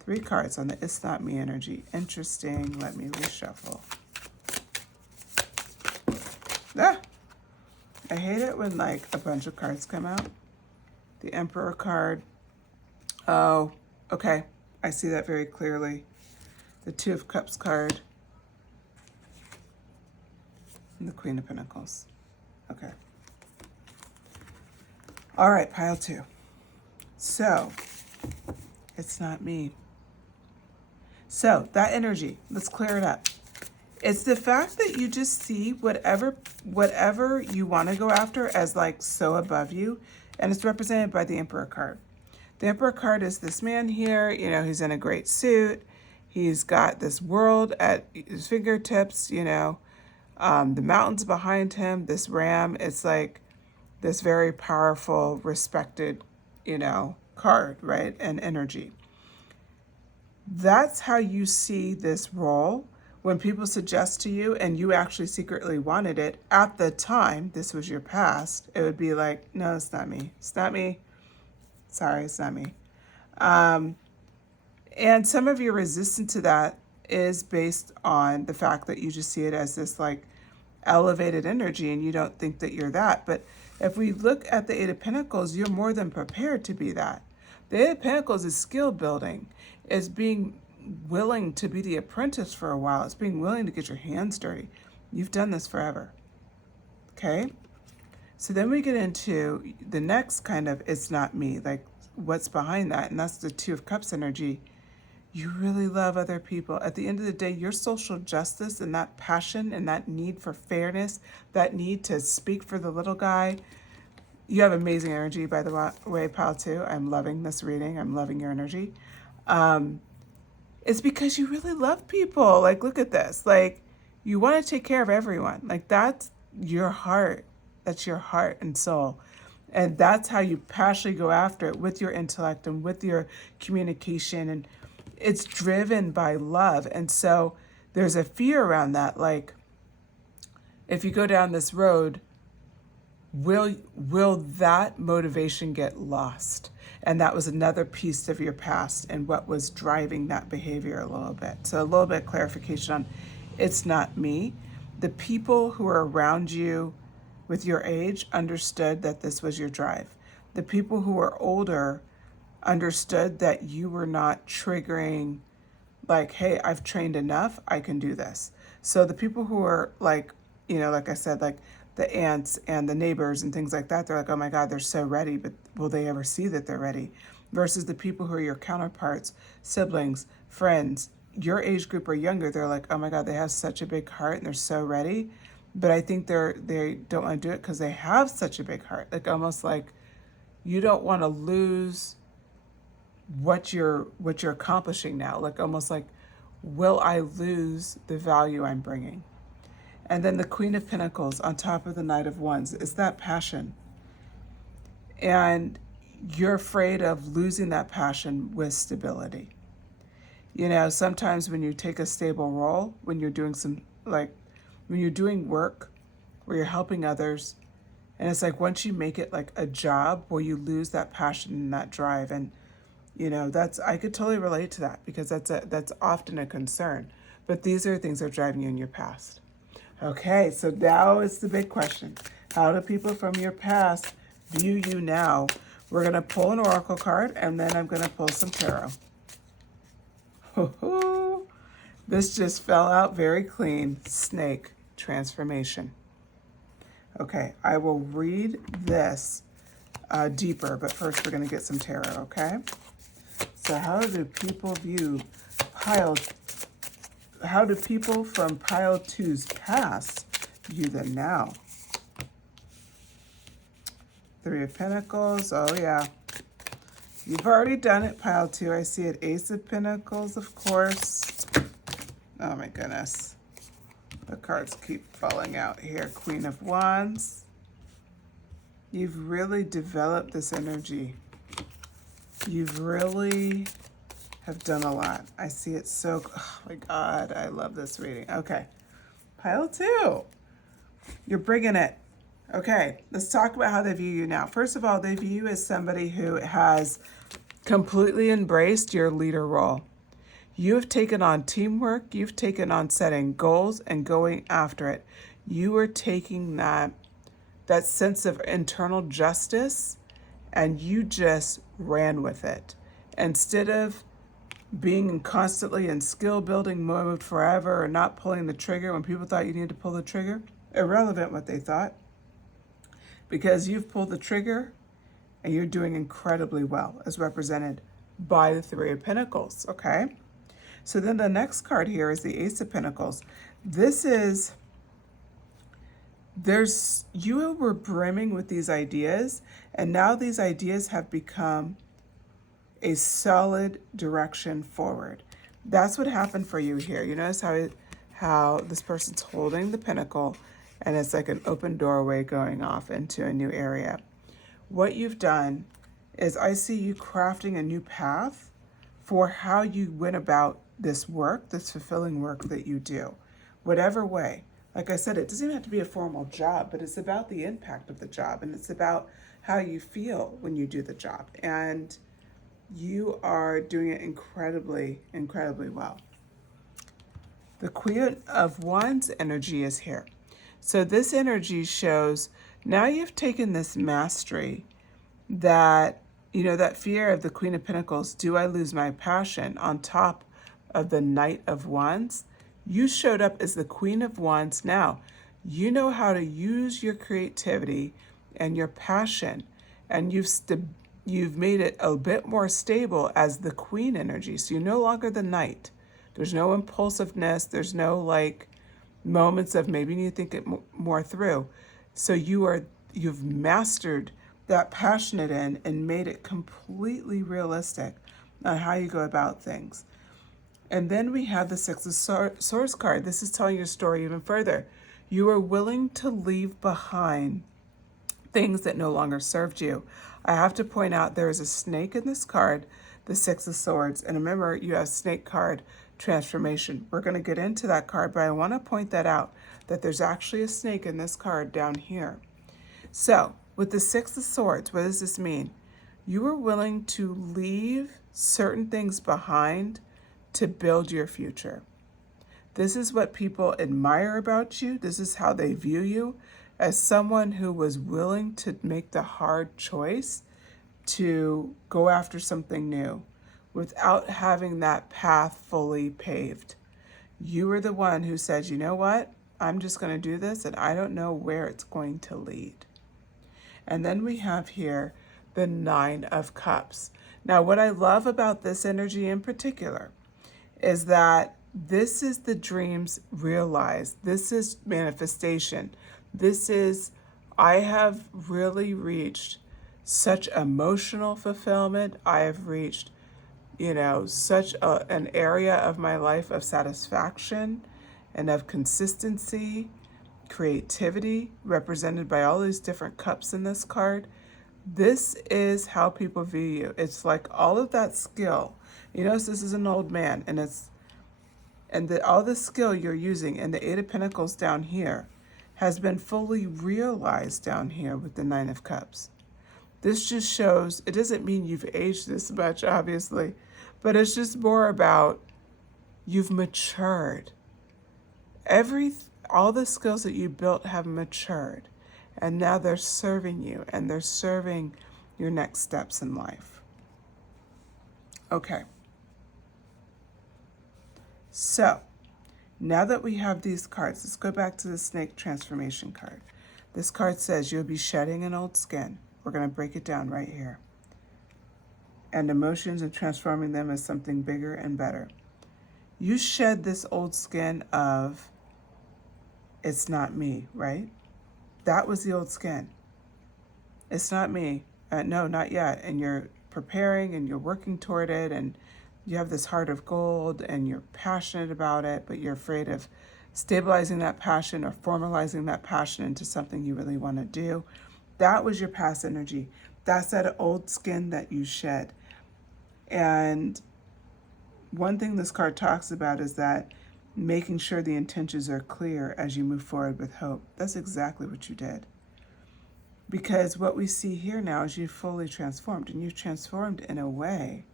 3 cards on the it's not me energy. Interesting. Let me reshuffle. Ah! I hate it when like a bunch of cards come out. The Emperor card. Oh, okay. I see that very clearly. The Two of Cups card. And the Queen of Pentacles. Okay. All right, pile 2. So, it's not me. So that energy, let's clear it up. It's the fact that you just see whatever you want to go after as like so above you, and it's represented by the Emperor card. The Emperor card is this man here, you know, he's in a great suit. He's got this world at his fingertips, you know, the mountains behind him, this ram. It's like this very powerful, respected, you know, card, right? And energy. That's how you see this role. When people suggest to you and you actually secretly wanted it at the time, this was your past, it would be like, no, it's not me. It's not me. Sorry, it's not me. And some of your resistance to that is based on the fact that you just see it as this like elevated energy and you don't think that you're that. But if we look at the Eight of Pentacles, you're more than prepared to be that. The Eight of Pentacles is skill building. It's being willing to be the apprentice for a while. It's being willing to get your hands dirty. You've done this forever. Okay? So then we get into the next kind of it's not me, like what's behind that, and that's the Two of Cups energy. You really love other people. At the end of the day, your social justice and that passion and that need for fairness, that need to speak for the little guy. You have amazing energy, by the way, Pile 2. I'm loving this reading. I'm loving your energy. It's because you really love people. Like, look at this. Like, you want to take care of everyone. Like, that's your heart. That's your heart and soul. And that's how you passionately go after it with your intellect and with your communication. And it's driven by love. And so there's a fear around that. Like, if you go down this road, will that motivation get lost? And that was another piece of your past and what was driving that behavior a little bit. So a little bit of clarification on it's not me. The people who are around you with your age understood that this was your drive. The people who are older understood that you were not triggering like, hey, I've trained enough, I can do this. So the people who are like, you know, like I said, like the aunts and the neighbors and things like that, they're like, oh my God, they're so ready, but will they ever see that they're ready? Versus the people who are your counterparts, siblings, friends, your age group or younger, they're like, oh my God, they have such a big heart and they're so ready. But I think they don't want to do it because they have such a big heart. Like almost like you don't want to lose what you're accomplishing now. Like almost like, will I lose the value I'm bringing? And then the Queen of Pentacles on top of the Knight of Wands is that passion. And you're afraid of losing that passion with stability. You know, sometimes when you take a stable role, when you're doing when you're doing work where you're helping others, and it's like once you make it like a job where you lose that passion and that drive. And, you know, I could totally relate to that because that's often a concern. But these are things that are driving you in your past. Okay, so now is the big question. How do people from your past view you now? We're going to pull an oracle card, and then I'm going to pull some tarot. This just fell out very clean. Snake transformation. Okay, I will read this deeper, but first we're going to get some tarot, okay? So how do people from pile 2's past view them now? Three of Pentacles, oh yeah. You've already done it, pile 2. I see it. Ace of Pentacles, of course. Oh my goodness. The cards keep falling out here. Queen of Wands. You've really developed this energy. You've really have done a lot. I see it so, oh my God, I love this reading. Okay, pile 2. You're bringing it. Okay, let's talk about how they view you now. First of all, they view you as somebody who has completely embraced your leader role. You have taken on teamwork. You've taken on setting goals and going after it. You are taking that sense of internal justice and you just ran with it. Instead of being constantly in skill building mode forever or not pulling the trigger when people thought you needed to pull the trigger, irrelevant what they thought, because you've pulled the trigger and you're doing incredibly well as represented by the Three of Pentacles, okay? So then the next card here is the Ace of Pentacles. You were brimming with these ideas, and now these ideas have become a solid direction forward. That's what happened for you here. You notice how this person's holding the pentacle, and it's like an open doorway going off into a new area. What you've done is I see you crafting a new path for how you went about this work, this fulfilling work that you do, whatever way. Like I said, it doesn't even have to be a formal job, but it's about the impact of the job, and it's about how you feel when you do the job. And you are doing it incredibly, incredibly well. The Queen of Wands energy is here. So this energy shows now you've taken this mastery that, that fear of the Queen of Pentacles, do I lose my passion, on top of the Knight of Wands. You showed up as the Queen of Wands now. You know how to use your creativity and your passion, and you've made it a bit more stable as the Queen energy. So you're no longer the Knight. There's no impulsiveness. There's no moments of maybe you need to think it more through. So you've mastered that passionate end and made it completely realistic on how you go about things. And then we have the Six of Swords card. This is telling your story even further. You are willing to leave behind things that no longer served you. I have to point out there is a snake in this card, the Six of Swords. And remember, you have snake card transformation. We're going to get into that card, but I want to point that out, that there's actually a snake in this card down here. So with the Six of Swords, what does this mean? You are willing to leave certain things behind to build your future. This is what people admire about you. This is how they view you, as someone who was willing to make the hard choice to go after something new without having that path fully paved. You were the one who said, you know what? I'm just going to do this, and I don't know where it's going to lead. And then we have here the Nine of Cups. Now, what I love about this energy in particular is that this is the dreams realized. This is manifestation. This is, I have really reached such emotional fulfillment. I have reached, such an area of my life of satisfaction and of consistency, creativity, represented by all these different cups in this card. This is how people view you. It's like all of that skill. This is an old man, and all the skill you're using, and the Eight of Pentacles down here has been fully realized down here with the Nine of Cups. This just shows, it doesn't mean you've aged this much, obviously, but it's just more about you've matured. All the skills that you built have matured, and now they're serving you, and they're serving your next steps in life. Okay. So, now that we have these cards, let's go back to the snake transformation card. This card says you'll be shedding an old skin. We're going to break it down right here. And emotions and transforming them as something bigger and better. You shed this old skin of, it's not me, right? That was the old skin. It's not me. No, not yet. And you're preparing and you're working toward it, and you have this heart of gold and you're passionate about it, but you're afraid of stabilizing that passion or formalizing that passion into something you really want to do. That was your past energy. That's that old skin that you shed. And one thing this card talks about is that making sure the intentions are clear as you move forward with hope. That's exactly what you did. Because what we see here now is you've fully transformed, and you've transformed in a way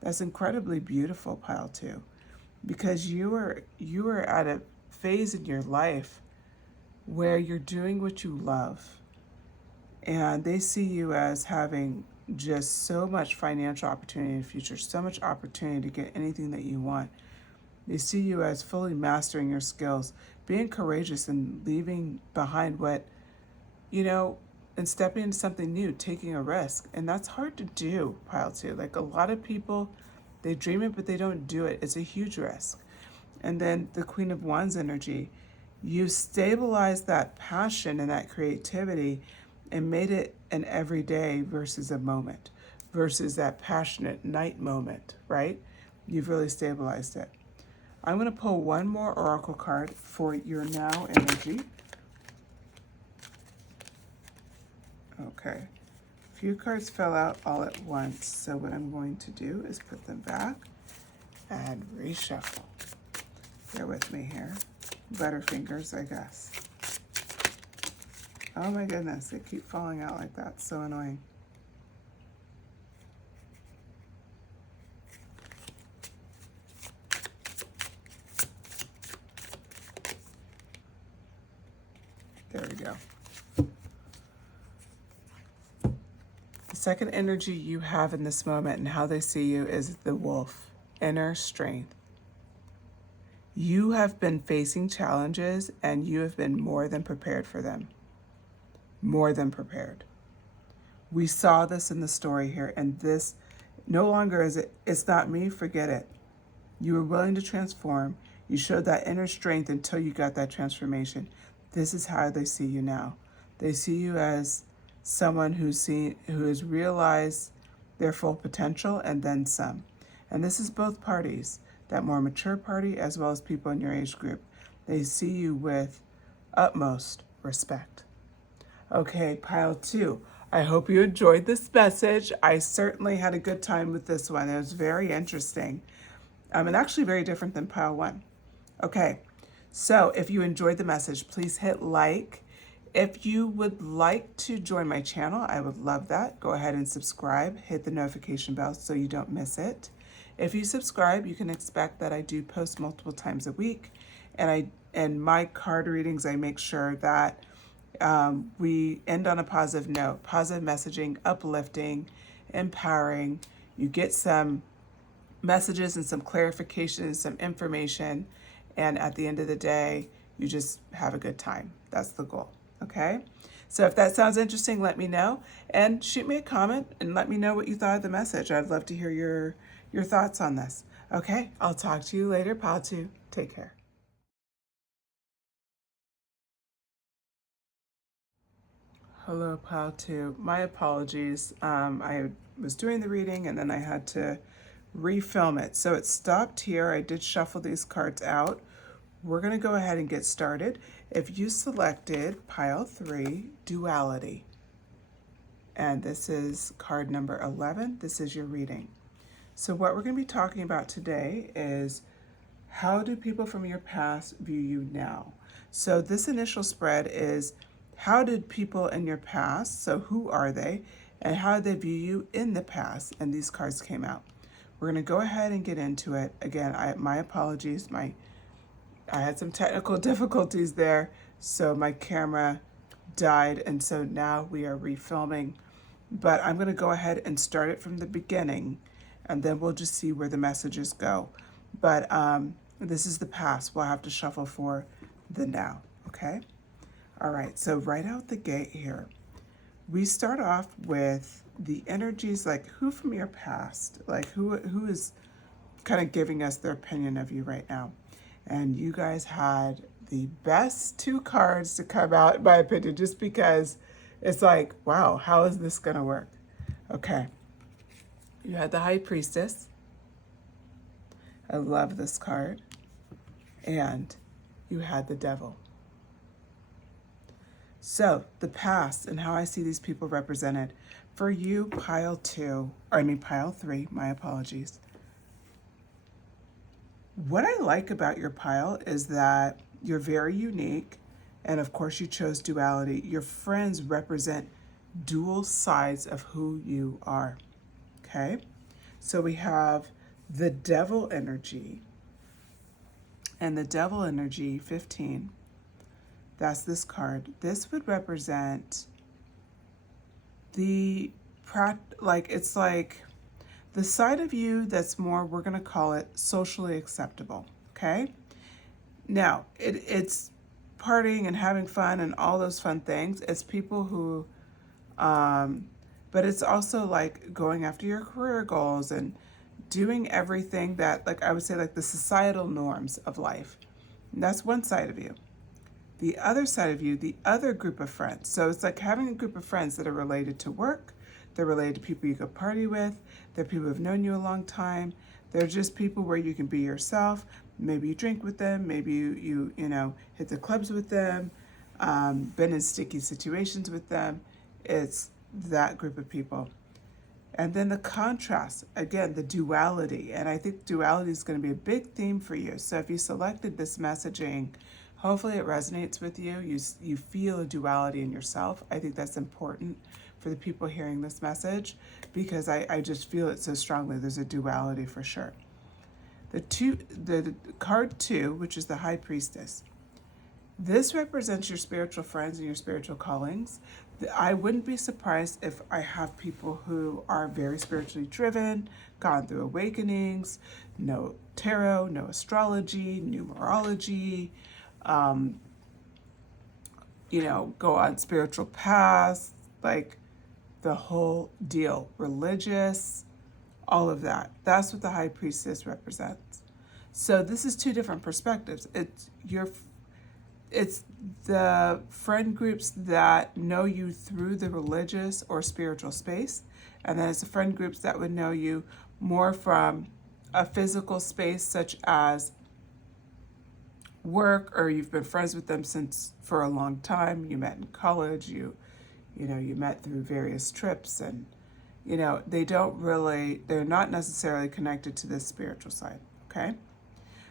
that's incredibly beautiful, Pile 2. Because you were at a phase in your life where you're doing what you love. And they see you as having just so much financial opportunity in the future, so much opportunity to get anything that you want. They see you as fully mastering your skills, being courageous and leaving behind what, and stepping into something new, taking a risk. And that's hard to do, Pile 2. Like, a lot of people They dream it, but they don't do it. It's a huge risk. And then the Queen of Wands energy, you stabilized that passion and that creativity and made it an everyday versus a moment, versus that passionate night moment, right? You've really stabilized it. I'm going to pull one more oracle card for your now energy. Okay. A few cards fell out all at once, so what I'm going to do is put them back and reshuffle. Bear with me here. Butterfingers, I guess. Oh my goodness, they keep falling out like that. So annoying. There we go. The second energy you have in this moment and how they see you is the wolf, inner strength. You have been facing challenges and you have been more than prepared for them. More than prepared. We saw this in the story here, and this no longer is it's not me, forget it. You were willing to transform. You showed that inner strength until you got that transformation. This is how they see you now. They see you as someone who has realized their full potential and then some. And this is both parties, that more mature party as well as people in your age group. They see you with utmost respect. Okay, pile 2. I hope you enjoyed this message. I certainly had a good time with this one. It was very interesting. And actually very different than pile 1. Okay, so if you enjoyed the message, please hit like. If you would like to join my channel, I would love that. Go ahead and subscribe. Hit the notification bell so you don't miss it. If you subscribe, you can expect that I do post multiple times a week. And my card readings, I make sure that we end on a positive note, positive messaging, uplifting, empowering. You get some messages and some clarification and some information. And at the end of the day, you just have a good time. That's the goal. Okay? So if that sounds interesting, let me know. And shoot me a comment and let me know what you thought of the message. I'd love to hear your thoughts on this. Okay? I'll talk to you later, pile 2. Take care. Hello, pile 2. My apologies. I was doing the reading and then I had to refilm it. So it stopped here. I did shuffle these cards out. We're going to go ahead and get started. If you selected pile 3, duality, and this is card number 11, this is your reading. So what we're going to be talking about today is how do people from your past view you now? So this initial spread is how did people in your past, so who are they, and how did they view you in the past? And these cards came out. We're going to go ahead and get into it. Again, my apologies. I had some technical difficulties there, so my camera died, and so now we are refilming. But I'm going to go ahead and start it from the beginning, and then we'll just see where the messages go. But this is the past. We'll have to shuffle for the now, okay? All right, so right out the gate here, we start off with the energies, like who from your past, like who is kind of giving us their opinion of you right now. And you guys had the best 2 cards to come out, in my opinion, just because it's like, wow, how is this going to work? Okay. You had the High Priestess. I love this card. And you had the Devil. So the past and how I see these people represented. For you, pile 3, my apologies. What I like about your pile is that you're very unique, and of course you chose duality. Your friends represent dual sides of who you are, okay? So we have the Devil energy, and the Devil energy, 15, that's this card. This would represent it's like the side of you that's more, we're going to call it socially acceptable, okay? Now, it's partying and having fun and all those fun things. It's people who, but it's also like going after your career goals and doing everything that, like I would say, like the societal norms of life. And that's one side of you. The other side of you, the other group of friends. So it's like having a group of friends that are related to work, they're related to people you could party with, they're people who've known you a long time, they're just people where you can be yourself. Maybe you drink with them, maybe you hit the clubs with them, been in sticky situations with them. It's that group of people. And then the contrast, again, the duality. And I think duality is going to be a big theme for you. So if you selected this messaging, hopefully it resonates with you. You feel a duality in yourself. I think that's important for the people hearing this message because I just feel it so strongly. There's a duality for sure. The card 2, which is the High Priestess. This represents your spiritual friends and your spiritual callings. I wouldn't be surprised if I have people who are very spiritually driven, gone through awakenings, know tarot, know astrology, numerology, go on spiritual paths, like the whole deal, religious, all of that. That's what the High Priestess represents. So this is two different perspectives. It's the friend groups that know you through the religious or spiritual space, and then it's the friend groups that would know you more from a physical space, such as work, or you've been friends with them for a long time. You met in college. You met through various trips, and they're not necessarily connected to this spiritual side. Okay.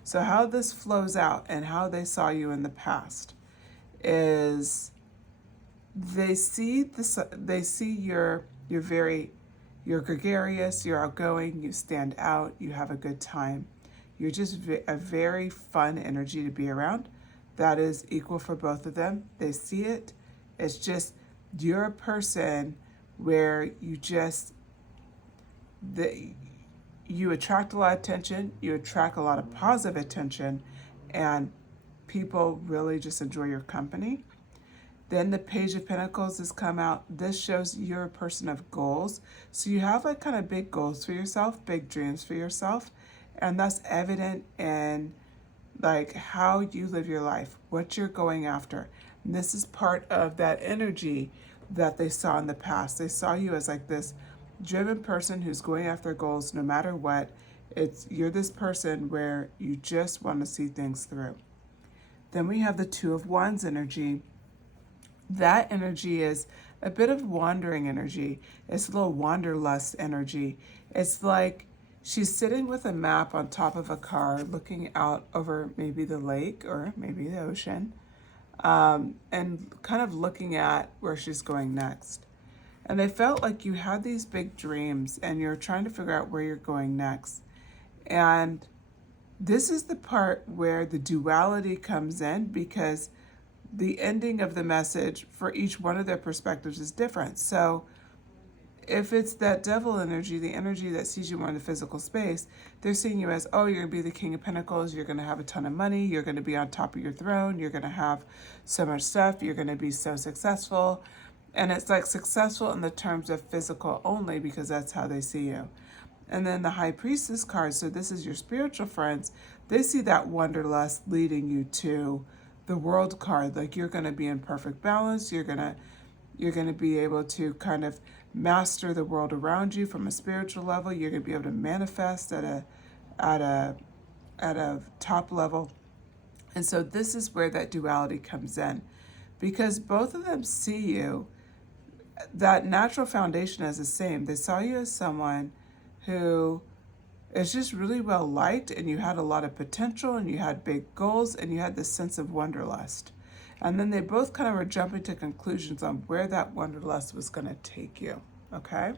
So how this flows out and how they saw you in the past is they see you're gregarious, you're outgoing, you stand out, you have a good time. You're just a very fun energy to be around. That is equal for both of them. They see it. It's just you're a person where you attract a lot of attention, you attract a lot of positive attention, and people really just enjoy your company. Then the Page of Pentacles has come out. This shows you're a person of goals. So you have like kind of big goals for yourself, big dreams for yourself, and that's evident in like how you live your life, what you're going after. And this is part of that energy that they saw in the past. They saw you as like this driven person who's going after goals no matter what. You're this person where you just want to see things through. Then we have the Two of Wands energy. That energy is a bit of wandering energy. It's a little wanderlust energy. It's like she's sitting with a map on top of a car looking out over maybe the lake or maybe the ocean, and kind of looking at where she's going next. And they felt like you had these big dreams and you're trying to figure out where you're going next. And this is the part where the duality comes in, because the ending of the message for each one of their perspectives is different. So if it's that devil energy, the energy that sees you more in the physical space, they're seeing you as, oh, you're going to be the King of Pentacles, you're going to have a ton of money, you're going to be on top of your throne, you're going to have so much stuff, you're going to be so successful. And it's like successful in the terms of physical only, because that's how they see you. And then the High Priestess card, so this is your spiritual friends, they see that wanderlust leading you to the World card. Like you're going to be in perfect balance, you're going to be able to kind of master the world around you from a spiritual level, you're going to be able to manifest at a top level. And so this is where that duality comes in, because both of them see you, that natural foundation is the same. They saw you as someone who is just really well liked, and you had a lot of potential, and you had big goals, and you had this sense of wanderlust. And then they both kind of were jumping to conclusions on where that wanderlust was going to take you. Okay? I'm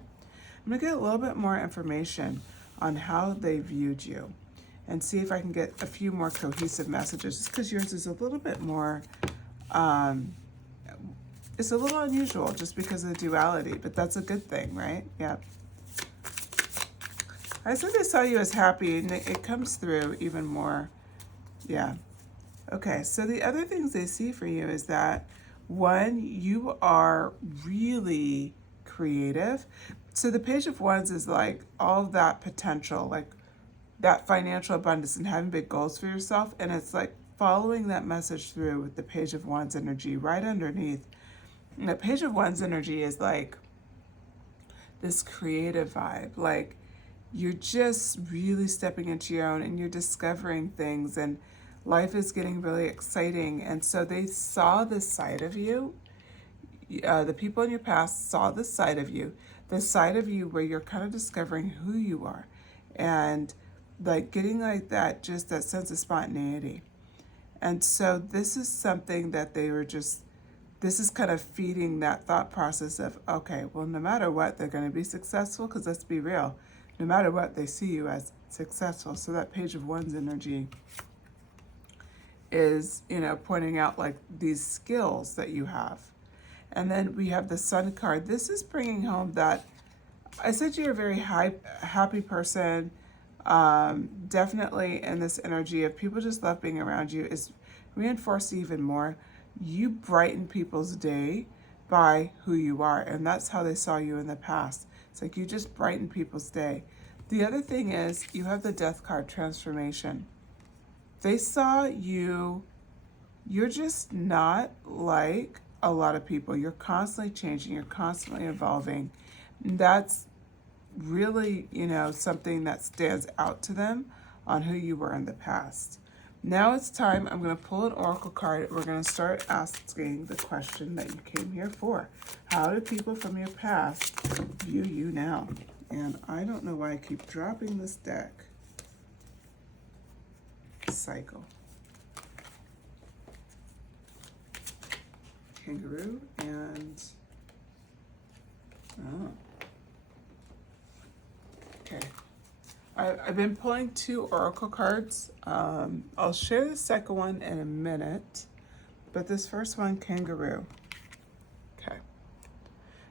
going to get a little bit more information on how they viewed you and see if I can get a few more cohesive messages, just because yours is a little bit more, it's a little unusual just because of the duality, but that's a good thing, right? Yeah. I said they saw you as happy, and it comes through even more. Yeah. Okay, so the other things they see for you is that, one, you are really creative, So the Page of Wands is like all of that potential, like that financial abundance and having big goals for yourself. And it's like following that message through with the Page of Wands energy right underneath. And the Page of Wands energy is like this creative vibe. Like you're just really stepping into your own and you're discovering things and life is getting really exciting. And so they saw this side of you. The people in your past saw this side of you, the side of you where you're kind of discovering who you are and like getting like that, just that sense of spontaneity. And so this is something that they were just, this is kind of feeding that thought process of, okay, well, no matter what, they're going to be successful, because let's be real, no matter what, they see you as successful. So that Page of Wands energy is, you know, pointing out like these skills that you have. And then we have the Sun card. This is bringing home that I said you're a very happy person. Definitely in this energy of people just love being around you is reinforced even more. You brighten people's day by who you are, and that's how they saw you in the past. It's like you just brighten people's day. The other thing is you have the Death card, transformation. They saw you, you're just not like a lot of people. You're constantly changing, you're constantly evolving. That's really, you know, something that stands out to them on who you were in the past. Now it's time, I'm going to pull an oracle card. We're going to start asking the question that you came here for. How do people from your past view you now? And I don't know why I keep dropping this deck. Cycle. Kangaroo and, oh. Okay. I've been pulling 2 oracle cards. I'll share the second one in a minute, but this first one, kangaroo. Okay.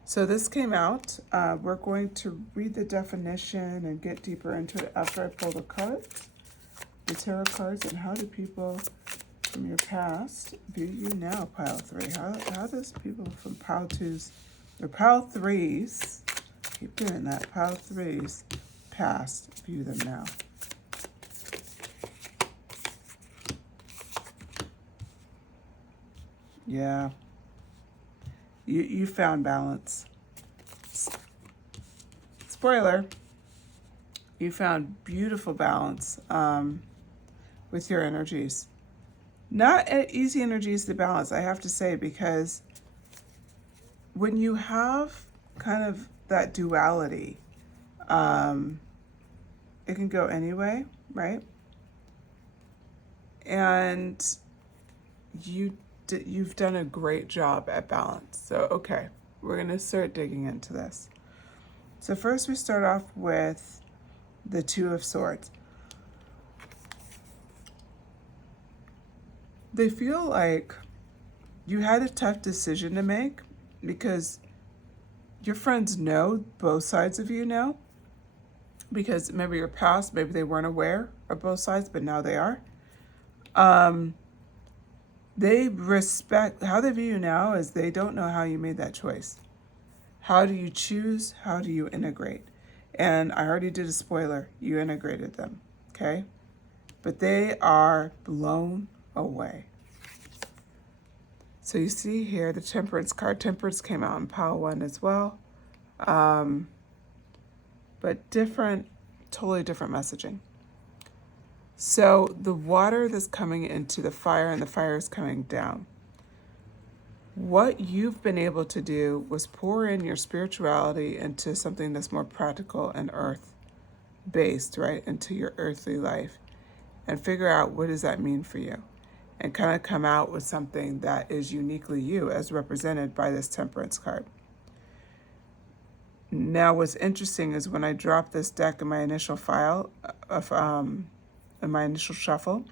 So this came out. We're going to read the definition and get deeper into it after I pull the cards, the tarot cards, and how do people from your past view you now, pile 3. How does people from pile 2s or pile 3s, keep doing that, pile 3s, past view them now? Yeah. You found balance. Spoiler. You found beautiful balance with your energies. Not easy energies to balance, I have to say, because when you have kind of that duality, it can go anyway, right? And you've done a great job at balance. So, okay, we're going to start digging into this. So first we start off with the 2 of Swords. They feel like you had a tough decision to make because your friends know, both sides of you know, because remember your past, maybe they weren't aware of both sides, but now they are. They respect, how they view you now is they don't know how you made that choice. How do you choose? How do you integrate? And I already did a spoiler. You integrated them, okay? But they are blown away. So you see here the Temperance card. Temperance came out in pile 1 as well. But different, totally different messaging. So the water that's coming into the fire and the fire is coming down. What you've been able to do was pour in your spirituality into something that's more practical and earth-based, right? Into your earthly life. And figure out what does that mean for you. And kind of come out with something that is uniquely you as represented by this Temperance card. Now what's interesting is when I dropped this deck in my initial file, in my initial shuffle,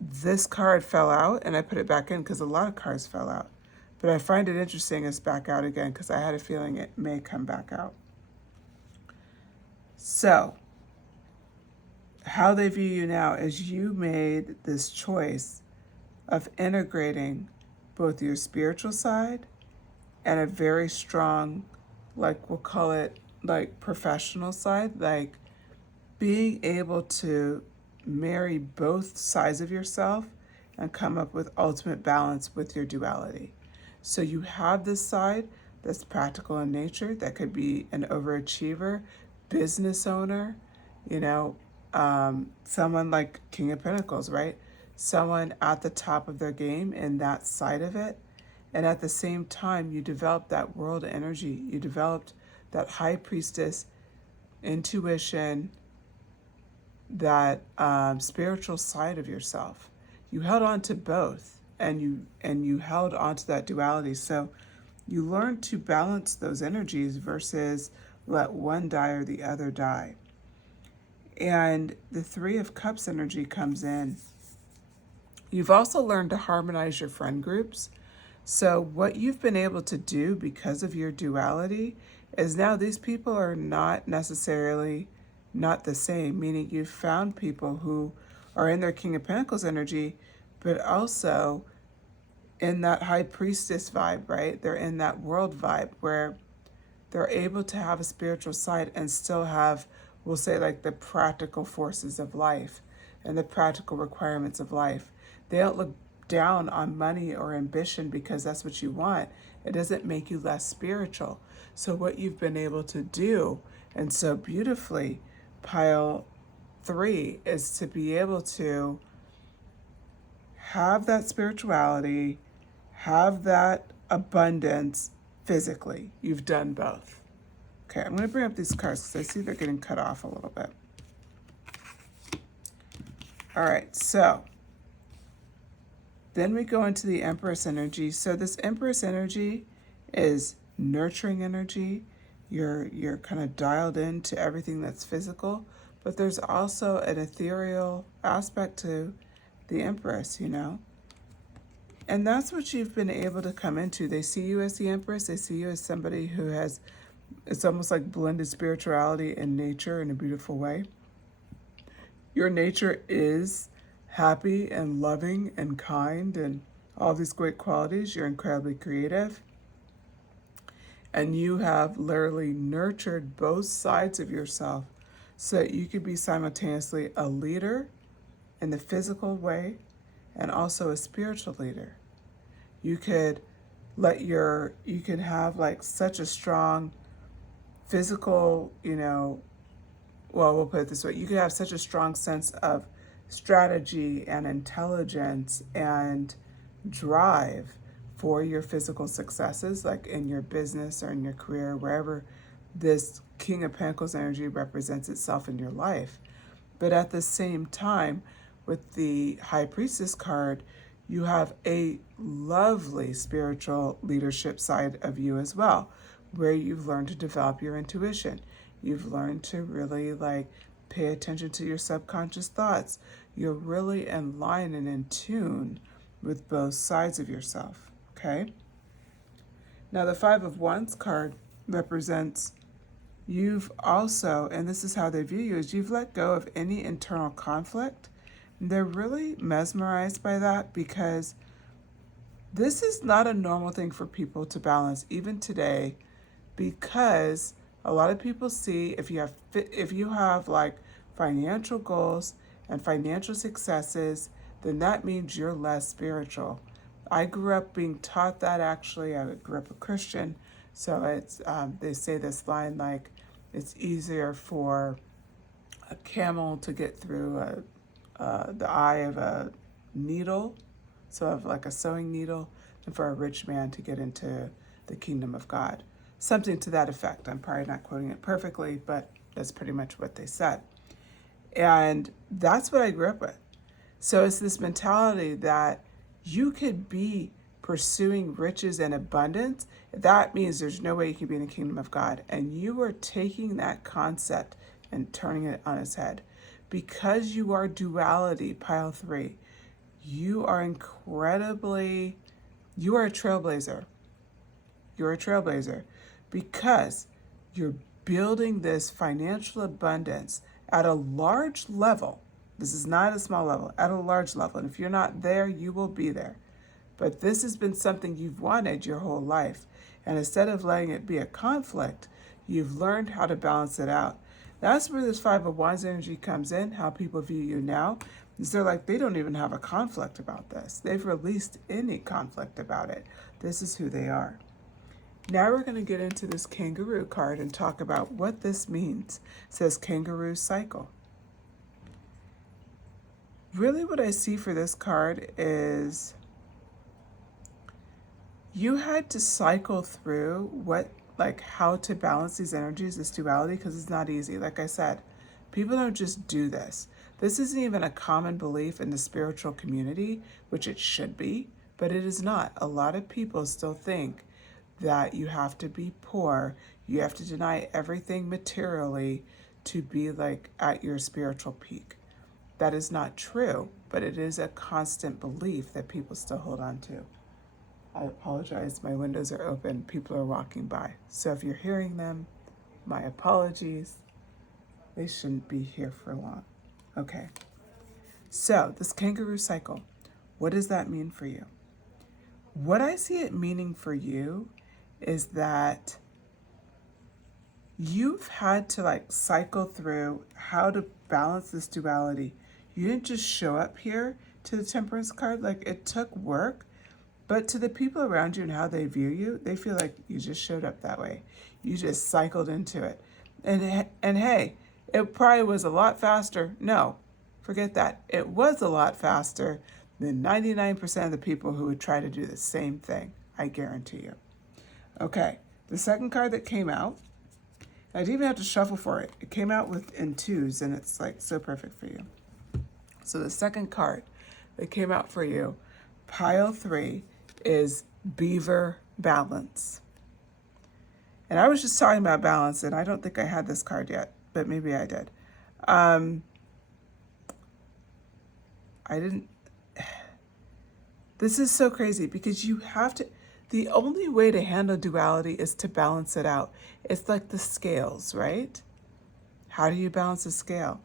this card fell out and I put it back in because a lot of cards fell out. But I find it interesting it's back out again because I had a feeling it may come back out. So, how they view you now is you made this choice of integrating both your spiritual side and a very strong like we'll call it like professional side, like being able to marry both sides of yourself and come up with ultimate balance with your duality. So you have this side that's practical in nature, that could be an overachiever, business owner, you know, someone like King of Pentacles, right? Someone at the top of their game in that side of it. And at the same time, you developed that world energy. You developed that high priestess intuition, that spiritual side of yourself. You held on to both, and you held on to that duality. So you learn to balance those energies versus let one die or the other die. And the Three of Cups energy comes in. You've also learned to harmonize your friend groups. So what you've been able to do because of your duality is now these people are not necessarily not the same, meaning you've found people who are in their King of Pentacles energy, but also in that high priestess vibe, right? They're in that world vibe where they're able to have a spiritual side and still have, we'll say, like the practical forces of life and the practical requirements of life. They don't look down on money or ambition because that's what you want. It doesn't make you less spiritual. So what you've been able to do, and so beautifully, pile 3, is to be able to have that spirituality, have that abundance physically. You've done both. Okay, I'm going to bring up these cards because I see they're getting cut off a little bit. All right, so then we go into the Empress energy. So this Empress energy is nurturing energy. You're kind of dialed into everything that's physical, but there's also an ethereal aspect to the Empress, you know? And that's what you've been able to come into. They see you as the Empress. They see you as somebody who has, it's almost like blended spirituality and nature in a beautiful way. Your nature is happy and loving and kind and all these great qualities. You're incredibly creative. And you have literally nurtured both sides of yourself so that you could be simultaneously a leader in the physical way and also a spiritual leader. You could you can have like such a strong physical, we'll put it this way, you could have such a strong sense of strategy and intelligence and drive for your physical successes, like in your business or in your career, wherever this King of Pentacles energy represents itself in your life. But at the same time, with the High Priestess card, you have a lovely spiritual leadership side of you as well, where you've learned to develop your intuition. You've learned to really pay attention to your subconscious thoughts. You're really in line and in tune with both sides of yourself, okay? Now the Five of Wands card represents you've also, and this is how they view you, is you've let go of any internal conflict. They're really mesmerized by that because this is not a normal thing for people to balance, even today, because a lot of people see if you have financial goals and financial successes, then that means you're less spiritual. I grew up being taught that. Actually, I grew up a Christian, so it's they say this line like it's easier for a camel to get through the eye of a needle, so of like a sewing needle, than for a rich man to get into the kingdom of God. Something to that effect. I'm probably not quoting it perfectly, but that's pretty much what they said. And that's what I grew up with. So it's this mentality that you could be pursuing riches and abundance. That means there's no way you can be in the kingdom of God. And you are taking that concept and turning it on its head. Because you are duality, pile 3, you are a trailblazer. You're a trailblazer because you're building this financial abundance at a large level. This is not a small level, at a large level. And if you're not there, you will be there. But this has been something you've wanted your whole life. And instead of letting it be a conflict, you've learned how to balance it out. That's where this Five of Wands energy comes in, how people view you now. Is they're like, they don't even have a conflict about this. They've released any conflict about it. This is who they are. Now we're going to get into this kangaroo card and talk about what this means. It says kangaroo cycle. Really what I see for this card is you had to cycle through how to balance these energies, this duality, because it's not easy. Like I said, people don't just do this. This isn't even a common belief in the spiritual community, which it should be, but it is not. A lot of people still think that you have to be poor, you have to deny everything materially to be like at your spiritual peak. That is not true, but it is a constant belief that people still hold on to. I apologize, my windows are open, people are walking by. So if you're hearing them, my apologies. They shouldn't be here for long. Okay, so this kangaroo cycle, what does that mean for you? What I see it meaning for you is that you've had to cycle through how to balance this duality. You didn't just show up here to the Temperance card, it took work, but to the people around you and how they view you, they feel like you just showed up that way. You just cycled into it. And hey, it probably was a lot faster. No, forget that. It was a lot faster than 99% of the people who would try to do the same thing. I guarantee you. Okay, the second card that came out, I didn't even have to shuffle for it. It came out in twos, and it's so perfect for you. So the second card that came out for you, pile 3, is Beaver Balance. And I was just talking about balance, and I don't think I had this card yet, but maybe I did. I didn't. This is so crazy because you have to. The only way to handle duality is to balance it out. It's like the scales, right? How do you balance a scale?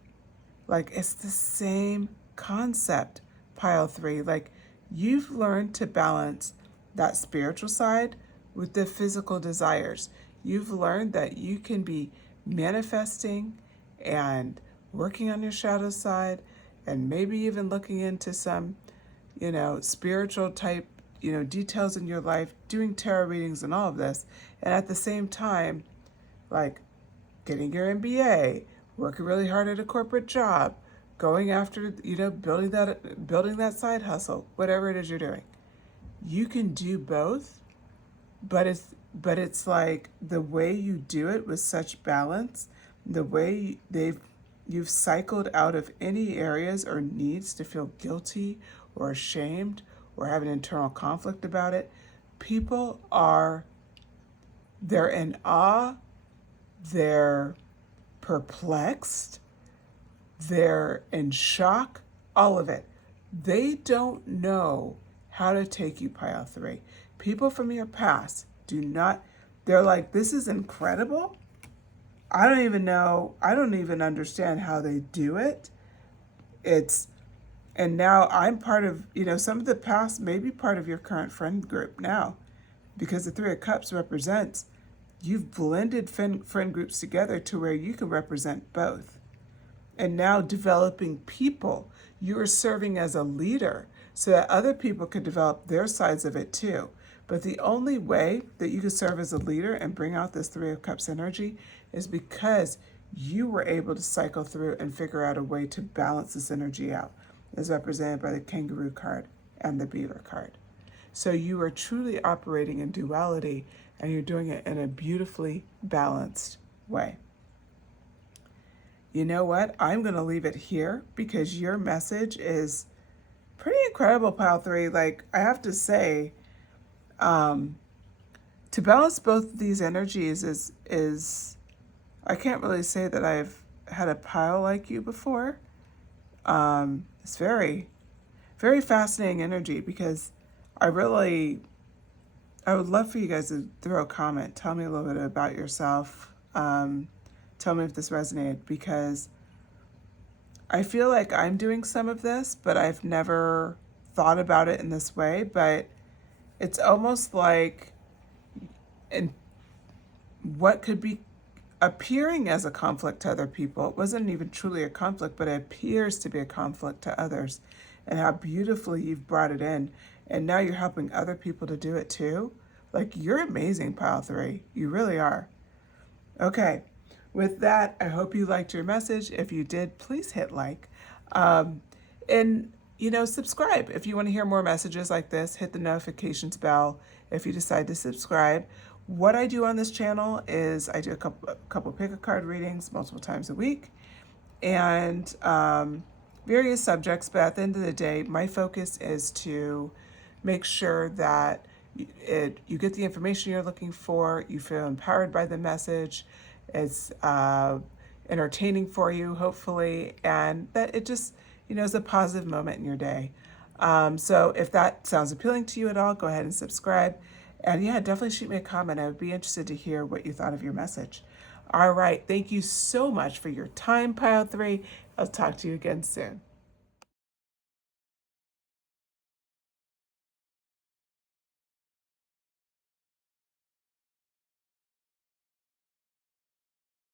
It's the same concept, pile 3. You've learned to balance that spiritual side with the physical desires. You've learned that you can be manifesting and working on your shadow side and maybe even looking into some, spiritual type, details in your life, doing tarot readings and all of this. And at the same time, getting your MBA, working really hard at a corporate job, going after, building that side hustle, whatever it is you're doing. You can do both, but it's the way you do it with such balance, the way you've cycled out of any areas or needs to feel guilty or ashamed or have an internal conflict about it. People they're in awe, they're perplexed, they're in shock, all of it. They don't know how to take you, pile 3. People from your past do not, they're like, this is incredible. I don't even understand how they do it. And now I'm part of, some of the past may be part of your current friend group now, because the 3 of Cups represents you've blended friend groups together to where you can represent both. And now developing people, you are serving as a leader so that other people can develop their sides of it too. But the only way that you can serve as a leader and bring out this 3 of Cups energy is because you were able to cycle through and figure out a way to balance this energy out, as represented by the kangaroo card and the beaver card. So you are truly operating in duality, and you're doing it in a beautifully balanced way. You know what? I'm going to leave it here because your message is pretty incredible, pile 3. I have to say, to balance both of these energies is I can't really say that I've had a pile like you before. It's very, very fascinating energy because I would love for you guys to throw a comment. Tell me a little bit about yourself. Tell me if this resonated, because I feel like I'm doing some of this, but I've never thought about it in this way. But It's almost like, and what could be appearing as a conflict to other people, it wasn't even truly a conflict, but it appears to be a conflict to others, and how beautifully you've brought it in. And now you're helping other people to do it too. Like, you're amazing, pile 3. You really are. Okay. With that, I hope you liked your message. If you did, please hit like. And, subscribe. If you want to hear more messages like this, hit the notifications bell if you decide to subscribe. What I do on this channel is I do a couple pick a card readings multiple times a week, and various subjects. But at the end of the day, my focus is to make sure that you get the information you're looking for, you feel empowered by the message, it's entertaining for you, hopefully, and that it just, is a positive moment in your day. So if that sounds appealing to you at all, go ahead and subscribe. And yeah, definitely shoot me a comment. I would be interested to hear what you thought of your message. All right. Thank you so much for your time, pile 3. I'll talk to you again soon.